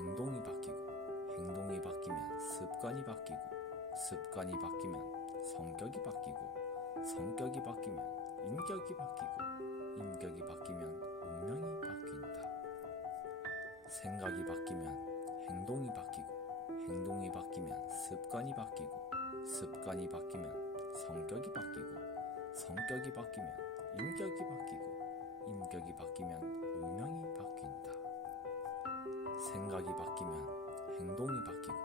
행동이 바뀌고, 행동이 바뀌면 습관이 바뀌고, 습관이 바뀌면 성격이 바뀌고, 성격이 바뀌면 인격이 바뀌고, 인격이 바뀌면 운명이 바뀐다. 생각이 바뀌면 행동이 바뀌고, 행동이 바뀌면 습관이 바뀌고, 습관이 바뀌면 성격이 바뀌고, 성격이 바뀌면 인격이 바뀌고, 인격이 바뀌면 운명이 바뀐다. 생각이 바뀌면 행동이 바뀌고,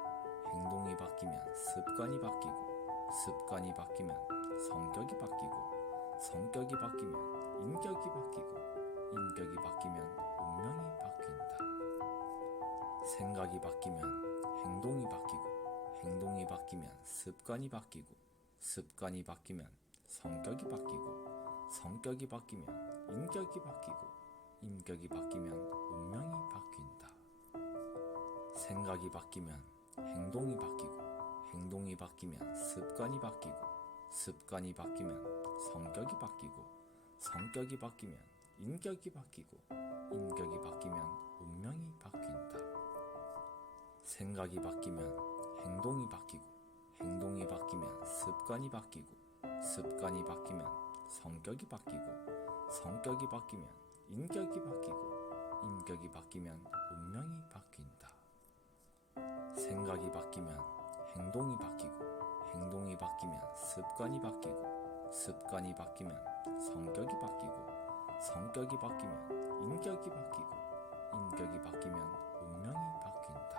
행동이 바뀌면 습관이 바뀌고, 습관이 바뀌면 성격이 바뀌고, 성격이 바뀌면 인격이 바뀌고, 인격이 바뀌면 운명이 바뀐다. 생각이 바뀌면 행동이 바뀌고, 행동이 바뀌면 습관이 바뀌고, 습관이 바뀌면 성격이 바뀌고, 성격이 바뀌면 인격이 바뀌고, 인격이 바뀌면 운명이 바뀐다. 생각이 바뀌면 행동이 바뀌고, 행동이 바뀌면 습관이 바뀌고, 습관이 바뀌면 성격이 바뀌고, 성격이 바뀌면 인격이 바뀌고, 인격이 바뀌면 운명이 바뀐다. 생각이 바뀌면 행동이 바뀌고, 행동이 바뀌면 습관이 바뀌고, 습관이 바뀌면 성격이 바뀌고, 성격이 바뀌면 인격이 바뀌고, 인격이 바뀌면 운명이 바뀐다. 생각이 바뀌면 행동이 바뀌고, 행동이 바뀌면 습관이 바뀌고, 습관이 바뀌면 성격이 바뀌고, 성격이 바뀌면 인격이 바뀌고, 인격이 바뀌면 운명이 바뀐다.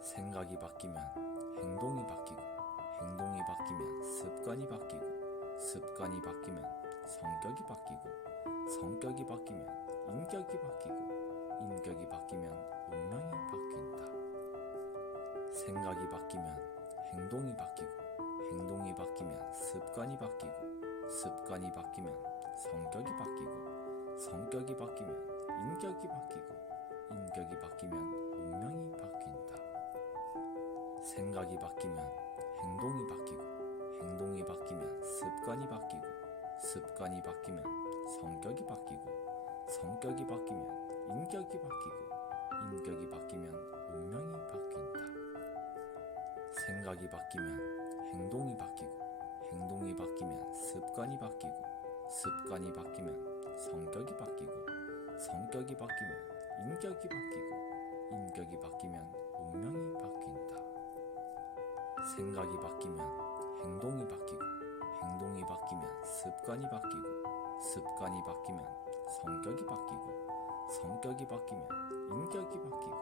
생각이 바뀌면 행동이 바뀌고, 행동이 바뀌면 습관이 바뀌고, 습관이 바뀌면 성격이 바뀌고, 성격이 바뀌면 인격이 바뀌고, 인격이 바뀌면 운명이 바뀐다. 생각이 바뀌면 행동이 바뀌고, 행동이 바뀌면 습관이 바뀌고, 습관이 바뀌면 성격이 바뀌고, 성격이 바뀌면 인격이 바뀌고, 인격이 바뀌면 운명이 바뀐다. 생각이 바뀌면 행동이 바뀌고, 행동이 바뀌면 습관이 바뀌고, 습관이 바뀌면 성격이 바뀌고, 성격이 바뀌면 인격이 바뀌고, 인격이 바뀌면 운명이 바뀐다. 생각이 바뀌면 행동이 바뀌고, 행동이 바뀌면 습관이 바뀌고, 습관이 바뀌면 성격이 바뀌고, 성격이 바뀌면 인격이 바뀌고, 인격이 바뀌면 운명이 바뀐다. 생각이 바뀌면 행동이 바뀌고, 행동이 바뀌면 습관이 바뀌고, 습관이 바뀌면 성격이 바뀌고, 성격이 바뀌면 인격이 바뀌고,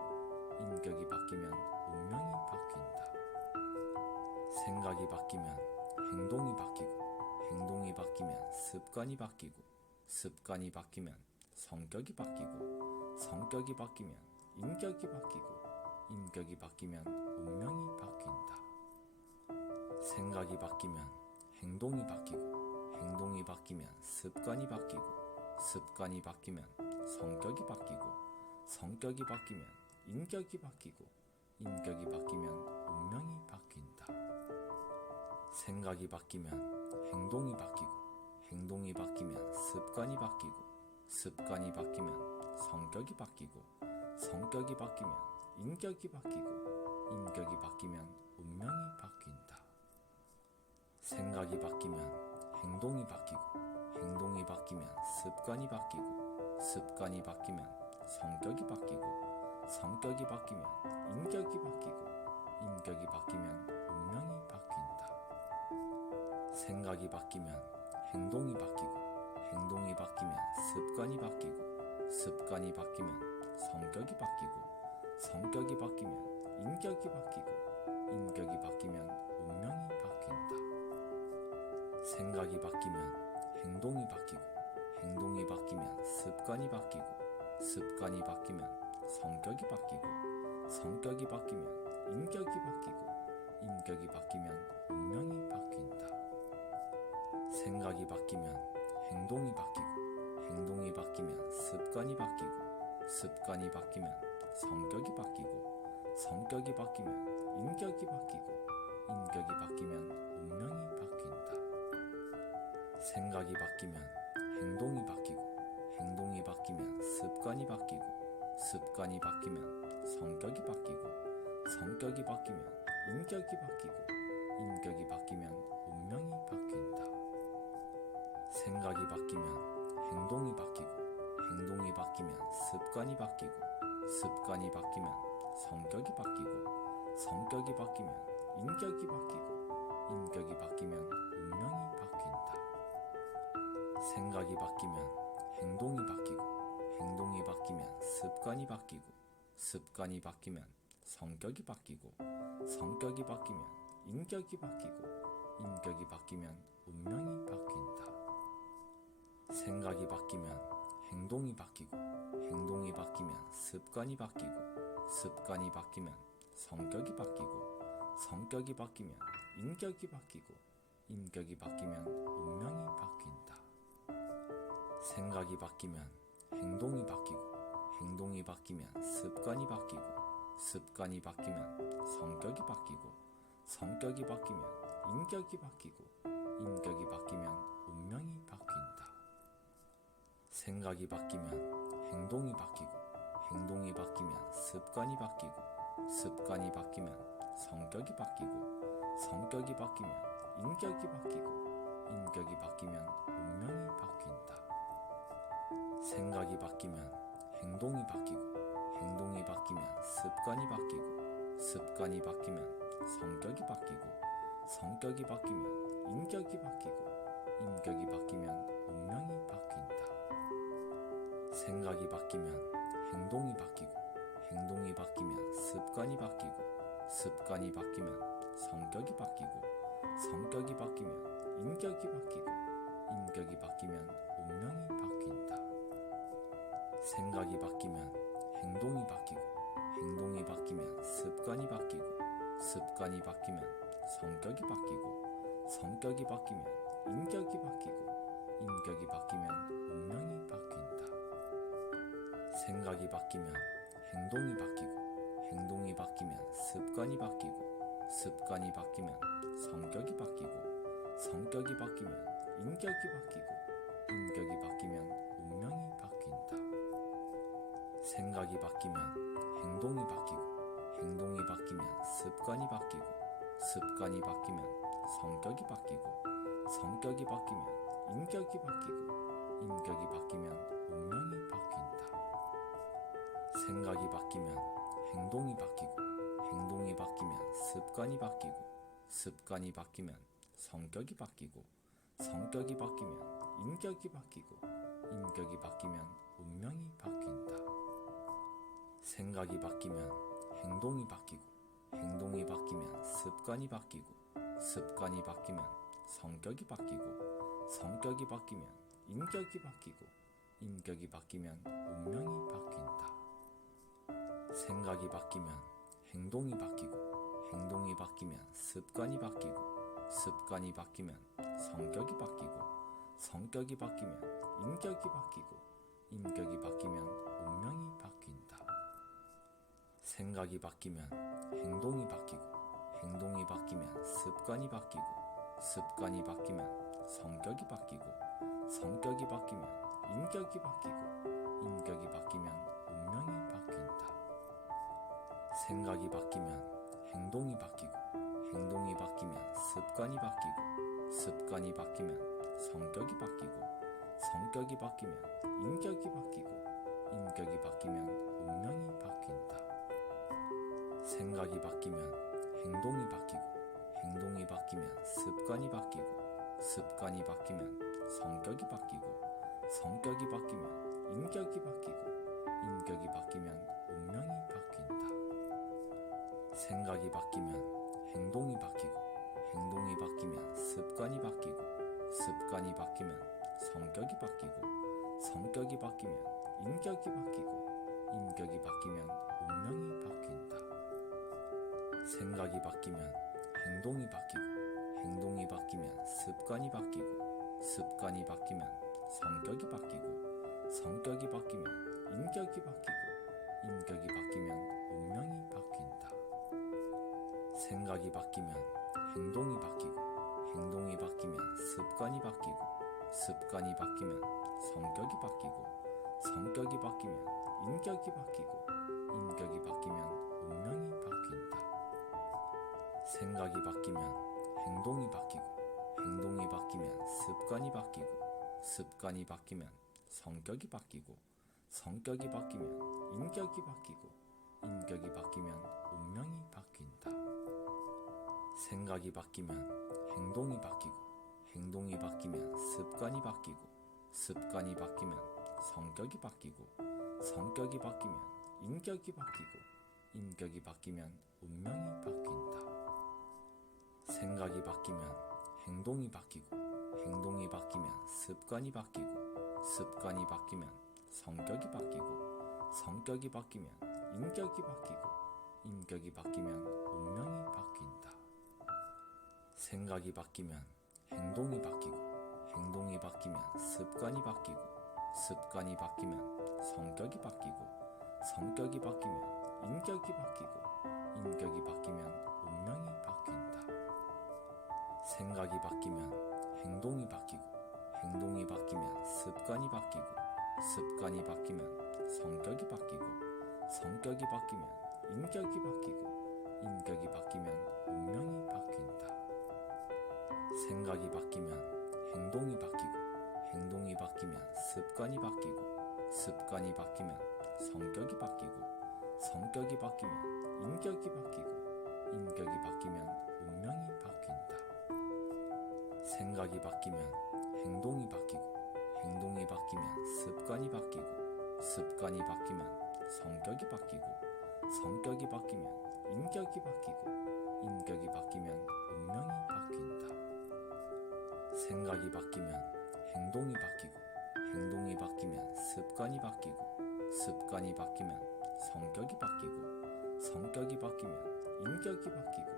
인격이 바뀌면 운명이 바뀐다. 생각이 바뀌면 행동이 바뀌고, 행동이 바뀌면 습관이 바뀌고, 습관이 바뀌면 성격이 바뀌고, 성격이 바뀌면 인격이 바뀌고, 인격이 바뀌면 운명이 바뀐다. 생각이 바뀌면 행동이 바뀌고, 행동이 바뀌면 습관이 바뀌고, 습관이 바뀌면 성격이 바뀌고, 성격이 바뀌면 인격이 바뀌고 인격이 바뀌면 운명이 바뀐다. 생각이 바뀌면 행동이 바뀌고 행동이 바뀌면 습관이 바뀌고 습관이 바뀌면 성격이 바뀌고 성격이 바뀌면 인격이 바뀌고 인격이 바뀌면 운명이 바뀐다. 생각이 바뀌면 행동이 바뀌고 행동이 바뀌면 습관이 바뀌고 습관이 바뀌면 성격이 바뀌고 성격이 바뀌면 인격이 바뀌고 인격이 바뀌면 운명이 바뀐다. 생각이 바뀌면 행동이 바뀌고 행동이 바뀌면 습관이 바뀌고 습관이 바뀌면 성격이 바뀌고 성격이 바뀌면 인격이 바뀌고 인격이 바뀌면 운명이 바뀐다. 생각이 바뀌면 행동이 바뀌고 행동이 바뀌면 습관이 바뀌고 습관이 바뀌면 성격이 바뀌고 성격이 바뀌면 인격이 바뀌고 인격이 바뀌면 운명이 바뀐다. 생각이 바뀌면 행동이 바뀌고 행동이 바뀌면 습관이 바뀌고 습관이 바뀌면 성격이 바뀌고 성격이 바뀌면 인격이 바뀌고 인격이 바뀌면 운명이 바뀐다. 생각이 바뀌면 행동이 바뀌고 행동이 바뀌면 습관이 바뀌고 습관이 바뀌면 성격이 바뀌고 성격이 바뀌면 인격이 바뀌고 인격이 바뀌면 운명이 바뀐다. 생각이 바뀌면 행동이 바뀌고 행동이 바뀌면 습관이 바뀌고 습관이 바뀌면 성격이 바뀌고 성격이 바뀌면 인격이 바뀌고 인격이 바뀌면 운명이 바뀐다. 생각이 바뀌면 행동이 바뀌고 행동이 바뀌면 습관이 바뀌고 습관이 바뀌면 성격이 바뀌고 성격이 바뀌면 인격이 바뀌고 인격이 바뀌면 운명이 바뀐다. 생각이 바뀌면 행동이 바뀌고 행동이 바뀌면 습관이 바뀌고 습관이 바뀌면 성격이 바뀌고 성격이 바뀌면 인격이 바뀌고 인격이 바뀌면 운명이 바뀐다. 생각이 바뀌면 행동이 바뀌고 행동이 바뀌면 습관이 바뀌고 습관이 바뀌면 성격이 바뀌고 성격이 바뀌면 인격이 바뀌고 인격이 바뀌면 운명이 바뀐다. 생각이 바뀌면 행동이 바뀌고 행동이 바뀌면 습관이 바뀌고 습관이 바뀌면 성격이 바뀌고 성격이 바뀌면 인격이 바뀌고 인격이 바뀌면 운명이 바뀐다. 생각이 바뀌면 행동이 바뀌고 행동이 바뀌면 습관이 바뀌고 습관이 바뀌면 성격이 바뀌고 성격이 바뀌면 인격이 바뀌고 인격이 바뀌면 운명이 바뀐다. 생각이 바뀌면 행동이 바뀌고 행동이 바뀌면 습관이 바뀌고 습관이 바뀌면 성격이 바뀌고 성격이 바뀌면 인격이 바뀌고 인격이 바뀌면 운명이 바뀐다. 생각이 바뀌면 행동이 바뀌고 행동이 바뀌면 습관이 바뀌고 습관이 바뀌면 성격이 바뀌고 성격이 바뀌면 인격이 바뀌고 인격이 바뀌면 운명이 바뀐다. 생각이 바뀌면 행동이 바뀌고 행동이 바뀌면 습관이 바뀌고 습관이 바뀌면 성격이 바뀌고 성격이 바뀌면 인격이 바뀌고 인격이 바뀌면 운명이 바뀐다. 생각이 바뀌면 행동이 바뀌고 행동이 바뀌면 습관이 바뀌고 습관이 바뀌면 성격이 바뀌고 성격이 바뀌면 인격이 바뀌고 인격이 바뀌면 운명이 바뀐다. 생각이 바뀌면 행동이 바뀌고 행동이 바뀌면 습관이 바뀌고 습관이 바뀌면 성격이 바뀌고 성격이 바뀌면 인격이 바뀌고 인격이 바뀌면 운명이 바뀐다. 생각이 바뀌면 행동이 바뀌고 행동이 바뀌면 습관이 바뀌고 습관이 바뀌면 성격이 바뀌고 성격이 바뀌면 인격이 바뀌고 인격이 바뀌면 운명이 바뀐다. 생각이 바뀌면 행동이 바뀌고 행동이 바뀌면 습관이 바뀌고 습관이 바뀌면 성격이 바뀌고 성격이 바뀌면 인격이 바뀌고 인격이 바뀌면 운명이 바뀐다. 생각이 바뀌면 행동이 바뀌고, 행동이 바뀌면 습관이 바뀌고, 습관이 바뀌면 성격이 바뀌고, 성격이 바뀌면 인격이 바뀌고, 인격이 바뀌면 운명이 바뀐다. 생각이 바뀌면 행동이 바뀌고, 행동이 바뀌면 습관이 바뀌고, 습관이 바뀌면 성격이 바뀌고, 성격이 바뀌면 인격이 바뀌고, 인격이 바뀌면 운명이 바뀐다. 생각이 바뀌면 행동이 바뀌고, 행동이 바뀌면 습관이 바뀌고, 습관이 바뀌면 성격이 바뀌고, 성격이 바뀌면 인격이 바뀌고, 인격이 바뀌면 운명이 바뀐다. 생각이 바뀌면 행동이 바뀌고, 행동이 바뀌면 습관이 바뀌고, 습관이 바뀌면 성격이 바뀌고, 성격이 바뀌면 인격이 바뀌고, 인격이 바뀌면 운명이 바뀐다. 생각이 바뀌면 행동이 바뀌고, 행동이 바뀌면 습관이 바뀌고, 습관이 바뀌면 성격이 바뀌고, 성격이 바뀌면 인격이 바뀌고, 인격이 바뀌면 운명이 바뀐다. 생각이 바뀌면 행동이 바뀌고, 행동이 바뀌면 습관이 바뀌고, 습관이 바뀌면 성격이 바뀌고, 성격이 바뀌면 인격이 바뀌고, 인격이 바뀌면 운명이 바뀐다. 생각이 바뀌면 행동이 바뀌고, 행동이 바뀌면 습관이 바뀌고, 습관이 바뀌면 성격이 바뀌고, 성격이 바뀌면 인격이 바뀌고, 인격이 바뀌면 운명이 바뀐다. 생각이 바뀌면 행동이 바뀌고, 행동이 바뀌면 습관이 바뀌고, 습관이 바뀌면 성격이 바뀌고, 성격이 바뀌면 인격이 바뀌고, 인격이 바뀌면 운명이 바뀐다. 생각이 바뀌면 행동이 바뀌고, 행동이 바뀌면 습관이 바뀌고, 습관이 바뀌면 성격이 바뀌고, 성격이 바뀌면 인격이 바뀌고, 인격이 바뀌면 운명이 바뀐다. 생각이 바뀌면 행동이 바뀌고, 행동이 바뀌면 습관이 바뀌고, 습관이 바뀌면 성격이 바뀌고, 성격이 바뀌면 인격이 바뀌고, 인격이 바뀌면 운명이 바뀐다. 생각이 바뀌면 행동이 바뀌고, 행동이 바뀌면 습관이 바뀌고, 습관이 바뀌면 성격이 바뀌고, 성격이 바뀌면 인격이 바뀌고, 인격이 바뀌면 운명이 바뀐다. 생각이 바뀌면 행동이 바뀌고, 행동이 바뀌면 습관이 바뀌고, 습관이 바뀌면 성격이 바뀌고, 성격이 바뀌면 인격이 바뀌고, 인격이 바뀌면 운명이 바뀐다. 생각이 바뀌면 행동이 바뀌고, 행동이 바뀌면 습관이 바뀌고, 습관이 바뀌면 성격이 바뀌고, 성격이 바뀌면 인격이 바뀌고, 인격이 바뀌면 운명이 바뀐다. 생각이 바뀌면 행동이 바뀌고, 행동이 바뀌면 습관이 바뀌고, 습관이 바뀌면 성격이 바뀌고, 성격이 바뀌면 인격이 바뀌고,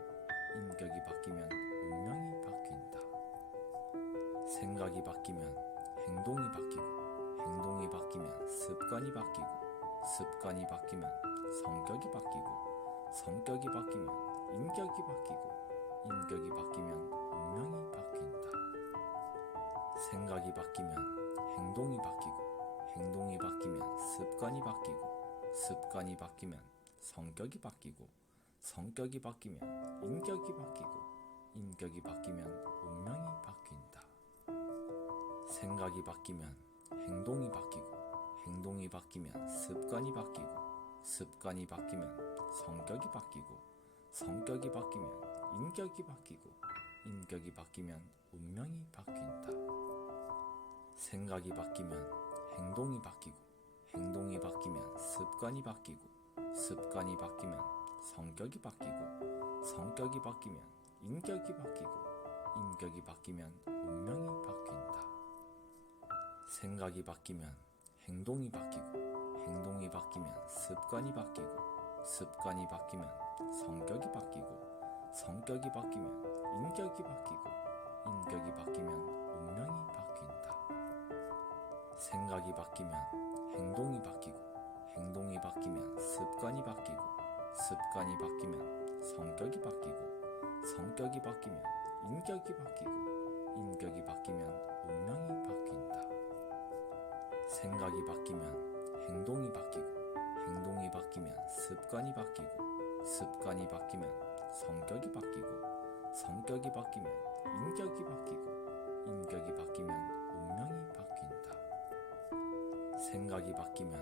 인격이 바뀌면 운명이 바뀐다. 생각이 바뀌면 행동이 바뀌고, 행동이 바뀌면 습관이 바뀌고, 습관이 바뀌면 성격이 바뀌고, 성격이 바뀌면 인격이 바뀌고, 인격이 바뀌면 운명이 바뀐다. 생각이 바뀌면 행동이 바뀌고, 행동이 바뀌면 습관이 바뀌고, 습관이 바뀌면 성격이 바뀌고, 성격이 바뀌면 인격이 바뀌고, 인격이 바뀌면 운명이 바뀐다. 생각이 바뀌면 행동이 바뀌고, 행동이 바뀌면 습관이 바뀌고, 습관이 바뀌면 성격이 바뀌고, 성격이 바뀌면 인격이 바뀌고, 인격이 바뀌면 운명이 바뀐다. 생각이 바뀌면 행동이 바뀌고, 행동이 바뀌면 습관이 바뀌고, 습관이 바뀌면 성격이 바뀌고, 성격이 바뀌면 인격이 바뀌고, 인격이 바뀌면 운명이 바뀐다. 생각이 바뀌면 행동이 바뀌고, 행동이 바뀌면 습관이 바뀌고, 습관이 바뀌면 성격이 바뀌고, 성격이 바뀌면 인격이 바뀌고, 인격이 바뀌면 운명이 바뀐다. 생각이 바뀌면 행동이 바뀌고, 행동이 바뀌면 습관이 바뀌고, 습관이 바뀌면 성격이 바뀌고, 성격이 바뀌면 인격이 바뀌고, 인격이 바뀌면 운명이 바뀐다. 생각이 바뀌면 행동이 바뀌고, 행동이 바뀌면 습관이 바뀌고, 습관이 바뀌면 성격이 바뀌고, 성격이 바뀌면 인격이 바뀌고, 인격이 바뀌면 운명이 바뀐다. 생각이 바뀌면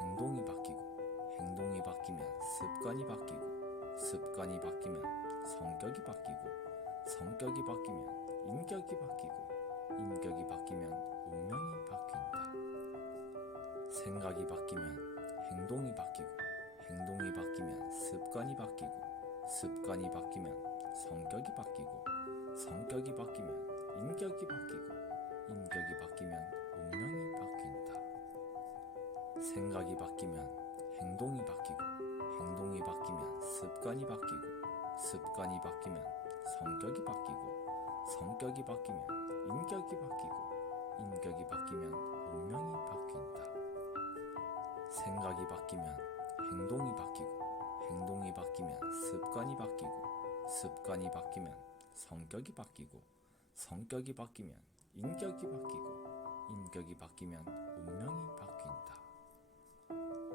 행동이 바뀌고, 행동이 바뀌면 습관이 바뀌고, 습관이 바뀌면 성격이 바뀌고, 성격이 바뀌면 인격이 바뀌고, 인격이 바뀌면 운명이 바뀐다. 생각이 바뀌면 행동이 바뀌고, 행동이 바뀌면 습관이 바뀌고, 습관이 바뀌면 성격이 바뀌고, 성격이 바뀌면 인격이 바뀌고, 인격이 바뀌면 운명이 바뀐다. 생각이 바뀌면 행동이 바뀌고, 행동이 바뀌면 습관이 바뀌고, 습관이 바뀌면 성격이 바뀌고, 성격이 바뀌면 인격이 바뀌고, 인격이 바뀌면 운명이 바뀐다. 생각이 바뀌면 행동이 바뀌고, 행동이 바뀌면 습관이 바뀌고, 습관이 바뀌면 성격이 바뀌고, 성격이 바뀌면 인격이 바뀌고, 인격이 바뀌면 운명이 바뀐다.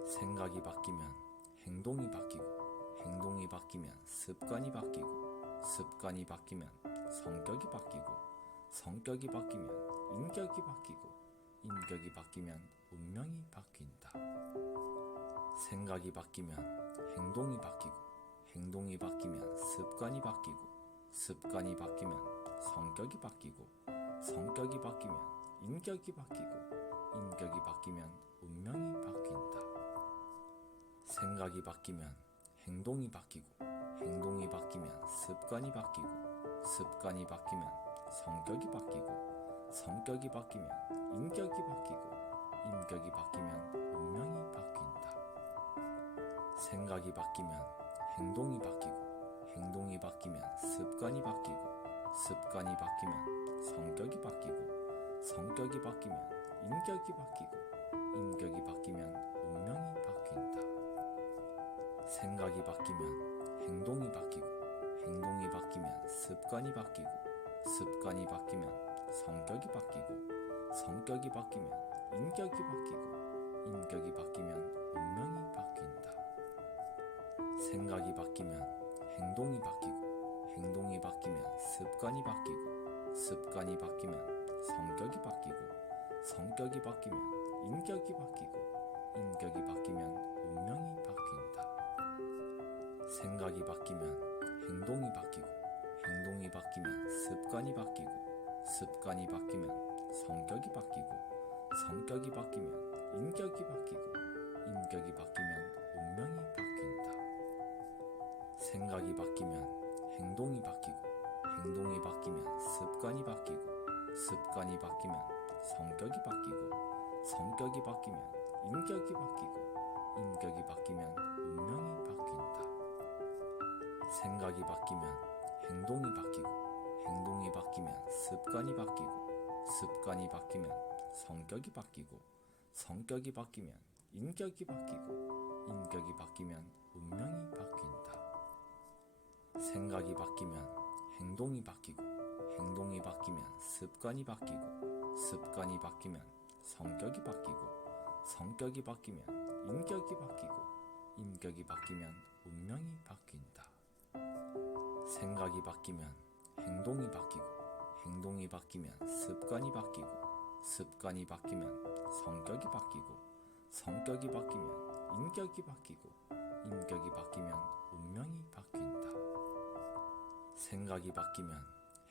생각이 바뀌면 행동이 바뀌고, 행동이 바뀌면 습관이 바뀌고, 습관이 바뀌면 성격이 바뀌고, 성격이 바뀌면 인격이 바뀌고, 인격이 바뀌면 운명이 바뀐다. 생각이 바뀌면 행동이 바뀌고, 행동이 바뀌면 습관이 바뀌고, 습관이 바뀌면 성격이 바뀌고, 성격이 바뀌면 인격이 바뀌고, 인격이 바뀌면 운명이 바뀐다. 생각이 바뀌면 행동이 바뀌고, 행동이 바뀌면 습관이 바뀌고, 습관이 바뀌면 성격이 바뀌고, 성격이 바뀌면 인격이 바뀌고, 인격이 바뀌면 운명이 바뀐다. 생각이 바뀌면 행동이 바뀌고, 행동이 바뀌면 습관이 바뀌고, 습관이 바뀌면 성격이 바뀌고, 성격이 바뀌면 인격이 바뀌고, 인격이 바뀌면 운명이 바뀐다. 생각이 바뀌면 행동이 바뀌고, 행동이 바뀌면 습관이 바뀌고, 습관이 바뀌면 성격이 바뀌고, 성격이 바뀌면 인격이 바뀌고, 인격이 바뀌면 운명이 바뀐다. 생각이 바뀌면 행동이 바뀌고, 행동이 바뀌면 습관이 바뀌고, 습관이 바뀌면 성격이 바뀌고, 성격이 바뀌면 인격이 바뀌고, 인격이 바뀌면 운명이 바뀐다. 생각이 바뀌면 행동이 바뀌고, 행동이 바뀌면 습관이 바뀌고, 습관이 바뀌면 성격이 바뀌고, 성격이 바뀌면 인격이 바뀌고, 인격이 바뀌면 운명이 바뀐다. 생각이 바뀌면 행동이 바뀌고, 행동이 바뀌면 습관이 바뀌고, 습관이 바뀌면 성격이 바뀌고, 성격이 바뀌면 인격이 바뀌고, 인격이 바뀌면 운명이 바뀐다. 생각이 바뀌면 행동이 바뀌고, 행동이 바뀌면 습관이 바뀌고, 습관이 바뀌면 성격이 바뀌고, 성격이 바뀌면 인격이 바뀌고, 인격이 바뀌면 운명이 바뀐다. 생각이 바뀌면 행동이 바뀌고, 행동이 바뀌면 습관이 바뀌고, 습관이 바뀌면 성격이 바뀌고, 성격이 바뀌면 인격이 바뀌고, 인격이 바뀌면 운명이 바뀐다. 생각이 바뀌면 행동이 바뀌고, 행동이 바뀌면 습관이 바뀌고, 습관이 바뀌면 성격이 바뀌고, 성격이 바뀌면 인격이 바뀌고, 인격이 바뀌면 운명이 바뀐다. 생각이 바뀌면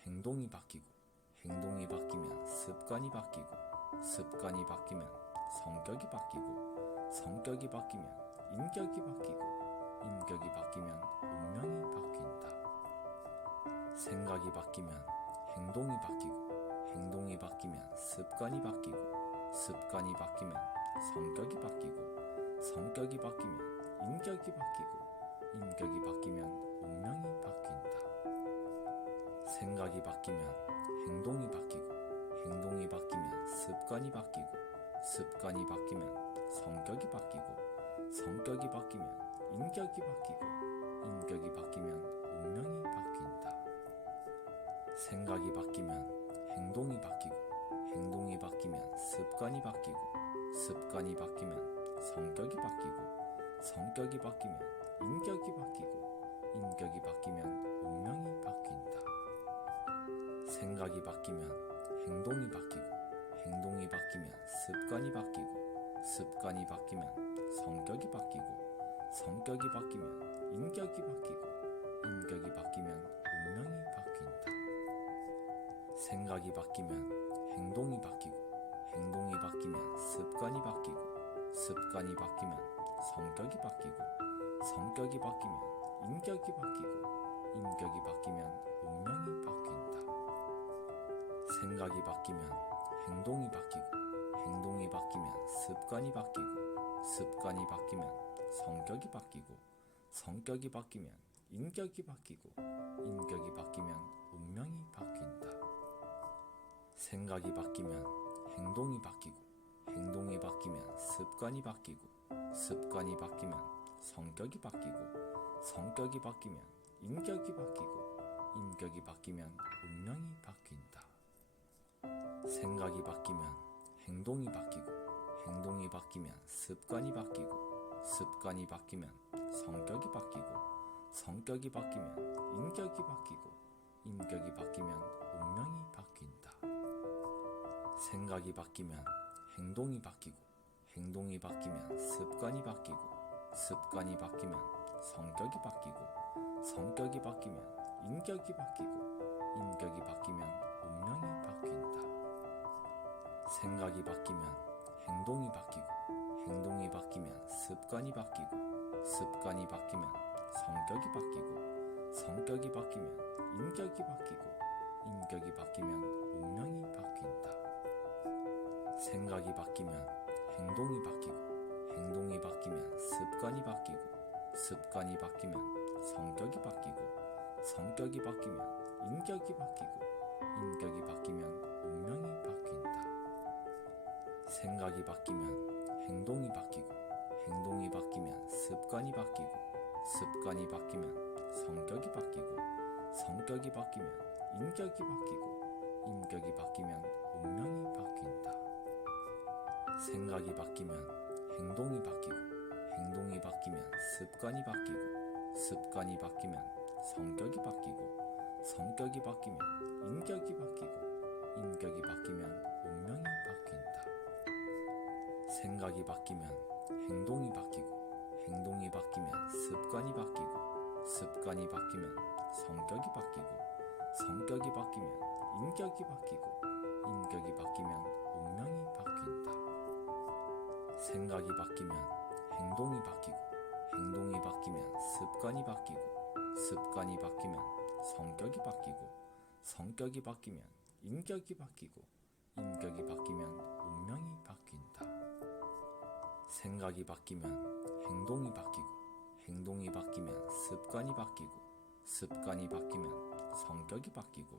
행동이 바뀌고, 행동이 바뀌면 습관이 바뀌고, 습관이 바뀌면 성격이 바뀌고, 성격이 바뀌면 인격이 바뀌고, 인격이 바뀌면 운명이 바뀐다. 생각이 바뀌면 행동이 바뀌고, 행동이 바뀌면 습관이 바뀌고, 습관이 바뀌면 성격이 바뀌고, 성격이 바뀌면 인격이 바뀌고, 인격이 바뀌면 운명이 바뀐다. 생각이 바뀌면 행동이 바뀌고, 행동이 바뀌면 습관이 바뀌고, 습관이 바뀌면 성격이 바뀌고, 성격이 바뀌면 인격이 바뀌고 인격이 바뀌면 운명이 바뀐다. 생각이 바뀌면 행동이 바뀌고 행동이 바뀌면 습관이 바뀌고 습관이 바뀌면 성격이 바뀌고 성격이 바뀌면 인격이 바뀌고 인격이 바뀌면 운명이 바뀐다. 생각이 바뀌면 행동이 바뀌고 행동이 바뀌면 습관이 바뀌고 습관이 바뀌면 성격이 바뀌고 성격이 바뀌면 인격이 바뀌고 인격이 바뀌면 운명이 바뀐다. 생각이 바뀌면 행동이 바뀌고 행동이 바뀌면 습관이 바뀌고 습관이 바뀌면 성격이 바뀌고 성격이 바뀌면 인격이 바뀌고 인격이 바뀌면 운명이 바뀐다. 생각이 바뀌면 행동이 바뀌고 행동이 바뀌면 습관이 바뀌고 습관이 바뀌면 성격이 바뀌고 성격이 바뀌면 인격이 바뀌고 인격이 바뀌면 운명이 바뀐다. 생각이 바뀌면 행동이 바뀌고 행동이 바뀌면 습관이 바뀌고 습관이 바뀌면 성격이 바뀌고 성격이 바뀌면 인격이 바뀌고 인격이 바뀌면 운명이 바뀐다. 생각이 바뀌면 행동이 바뀌고 행동이 바뀌면 습관이 바뀌고 습관이 바뀌면 성격이 바뀌고 성격이 바뀌면 인격이 바뀌고 인격이 바뀌면 운명이 바뀐다. 생각이 바뀌면 행동이 바뀌고 행동이 바뀌면 습관이 바뀌고 습관이 바뀌면 성격이 바뀌고 성격이 바뀌면 인격이 바뀌고 인격이 바뀌면 운명이 바뀐다. 생각이 바뀌면 행동이 바뀌고 행동이 바뀌면 습관이 바뀌고 습관이 바뀌면 성격이 바뀌고 성격이 바뀌면 인격이 바뀌고 인격이 바뀌면 운명이 바뀐다. 생각이 바뀌면 행동이 바뀌고 행동이 바뀌면 습관이 바뀌고 습관이 바뀌면 성격이 바뀌고 성격이 바뀌면 인격이 바뀌고 인격이 바뀌면 운명이 바뀐다. 생각이 바뀌면 행동이 바뀌고 행동이 바뀌면 습관이 바뀌고 습관이 바뀌면 성격이 바뀌고 성격이 바뀌면 인격이 바뀌고 인격이 바뀌면 운명이 바뀐다. 생각이 바뀌면 행동이 바뀌고 행동이 바뀌면 습관이 바뀌고 습관이 바뀌면 성격이 바뀌고 성격이 바뀌면 인격이 바뀌고 인격이 바뀌면 운명이 바뀐다. 생각이 바뀌면 행동이 바뀌고 행동이 바뀌면 습관이 바뀌고 습관이 바뀌면 성격이 바뀌고 성격이 바뀌면 인격이 바뀌고 인격이 바뀌면 운명이 바뀐다. 생각이 바뀌면 행동이 바뀌고 행동이 바뀌면 습관이 바뀌고 습관이 바뀌면 성격이 바뀌고 성격이 바뀌면 인격이 바뀌고 인격이 바뀌면 운명이 바뀐다. 생각이 바뀌면 행동이 바뀌고 행동이 바뀌면 습관이 바뀌고 습관이 바뀌면 성격이 바뀌고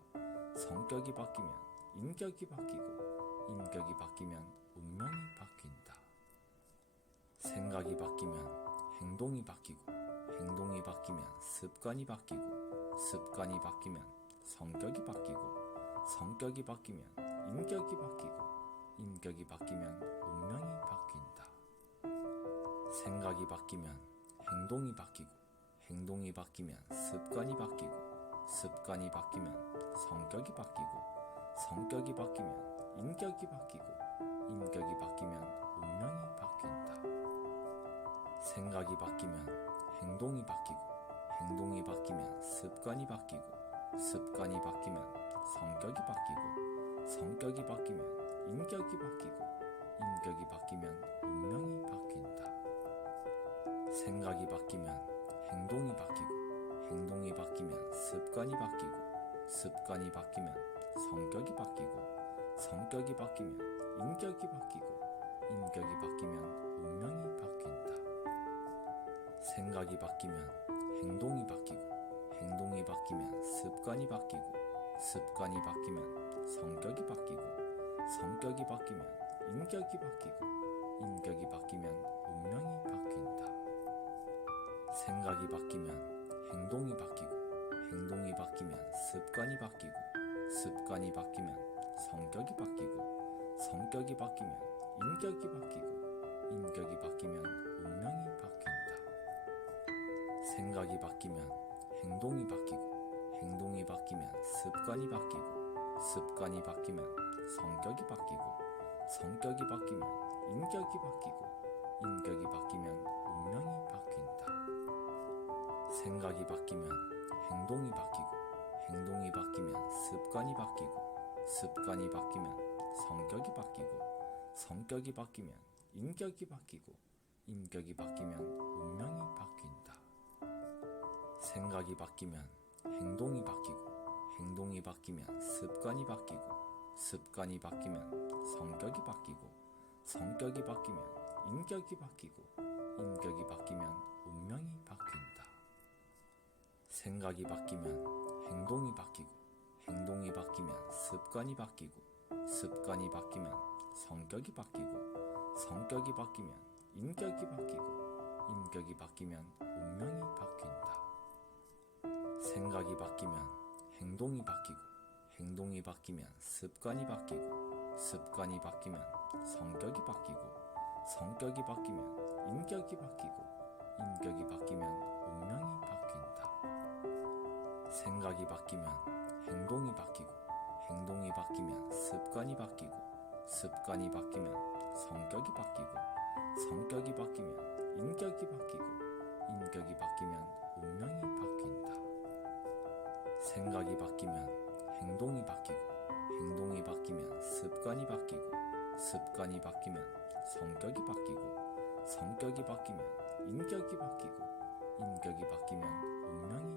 성격이 바뀌면 인격이 바뀌고 인격이 바뀌면 운명이 바뀐다. 생각이 바뀌면 행동이 바뀌고 행동이 바뀌면 습관이 바뀌고 습관이 바뀌면 성격이 바뀌고 성격이 바뀌면 인격이 바뀌고 인격이 바뀌면 운명이 바뀐다. 생각이 바뀌면 행동이 바뀌고 행동이 바뀌면 습관이 바뀌고 습관이 바뀌면 성격이 바뀌고 성격이 바뀌면 인격이 바뀌고 인격이 바뀌면 운명이 바뀐다. 생각이 바뀌면 행동이 바뀌고 행동이 바뀌면 습관이 바뀌고 습관이 바뀌면 성격이 바뀌고 성격이 바뀌면 인격이 바뀌고 인격이 바뀌면 운명이 바뀐다. 생각이 바뀌면 행동이 바뀌고 행동이 바뀌면 습관이 바뀌고 습관이 바뀌면 성격이 바뀌고 성격이 바뀌면 인격이 바뀌고 인격이 바뀌면 운명이 바뀐다. 생각이 바뀌면 행동이 바뀌고 행동이 바뀌면 습관이 바뀌고 습관이 바뀌면 성격이 바뀌고 성격이 바뀌면 인격이 바뀌고 인격이 바뀌면 운명이 바뀐다. 생각이 바뀌면 행동이 바뀌고, 행동이 바뀌면 습관이 바뀌고, 습관이 바뀌면 성격이 바뀌고, 성격이 바뀌면 인격이 바뀌고, 인격이 바뀌면 운명이 바뀐다. 생각이 바뀌면 행동이 바뀌고, 행동이 바뀌면 습관이 바뀌고, 습관이 바뀌면 성격이 바뀌고, 성격이 바뀌면 인격이 바뀌고, 인격이 바뀌면 운명이 바뀐다. 생각이 바뀌면 행동이 바뀌고, 행동이 바뀌면 습관이 바뀌고, 습관이 바뀌면 성격이 바뀌고, 성격이 바뀌면 인격이 바뀌고, 인격이 바뀌면 운명이 바뀐다. 생각이 바뀌면 행동이 바뀌고, 행동이 바뀌면 습관이 바뀌고, 습관이 바뀌면 성격이 바뀌고, 성격이 바뀌면 인격이 바뀌고, 인격이 바뀌면 운명이 바뀐다. 생각이 바뀌면 행동이 바뀌고, 행동이 바뀌면 습관이 바뀌고, 습관이 바뀌면 성격이 바뀌고, 성격이 바뀌면 인격이 바뀌고, 인격이 바뀌면 운명이 바뀐다. 생각이 바뀌면 행동이 바뀌고, 행동이 바뀌면 습관이 바뀌고, 습관이 바뀌면 성격이 바뀌고, 성격이 바뀌면 인격이 바뀌고, 인격이 바뀌면 운명이 바뀐다. 생각이 바뀌면 행동이 바뀌고, 행동이 바뀌면 습관이 바뀌고, 습관이 바뀌면 성격이 바뀌고, 성격이 바뀌면 인격이 바뀌고, 인격이 바뀌면 운명이 바뀐다. 생각이 바뀌면 행동이 바뀌고, 행동이 바뀌면 습관이 바뀌고, 습관이 바뀌면 성격이 바뀌고, 성격이 바뀌면 인격이 바뀌고, 인격이 바뀌면 운명이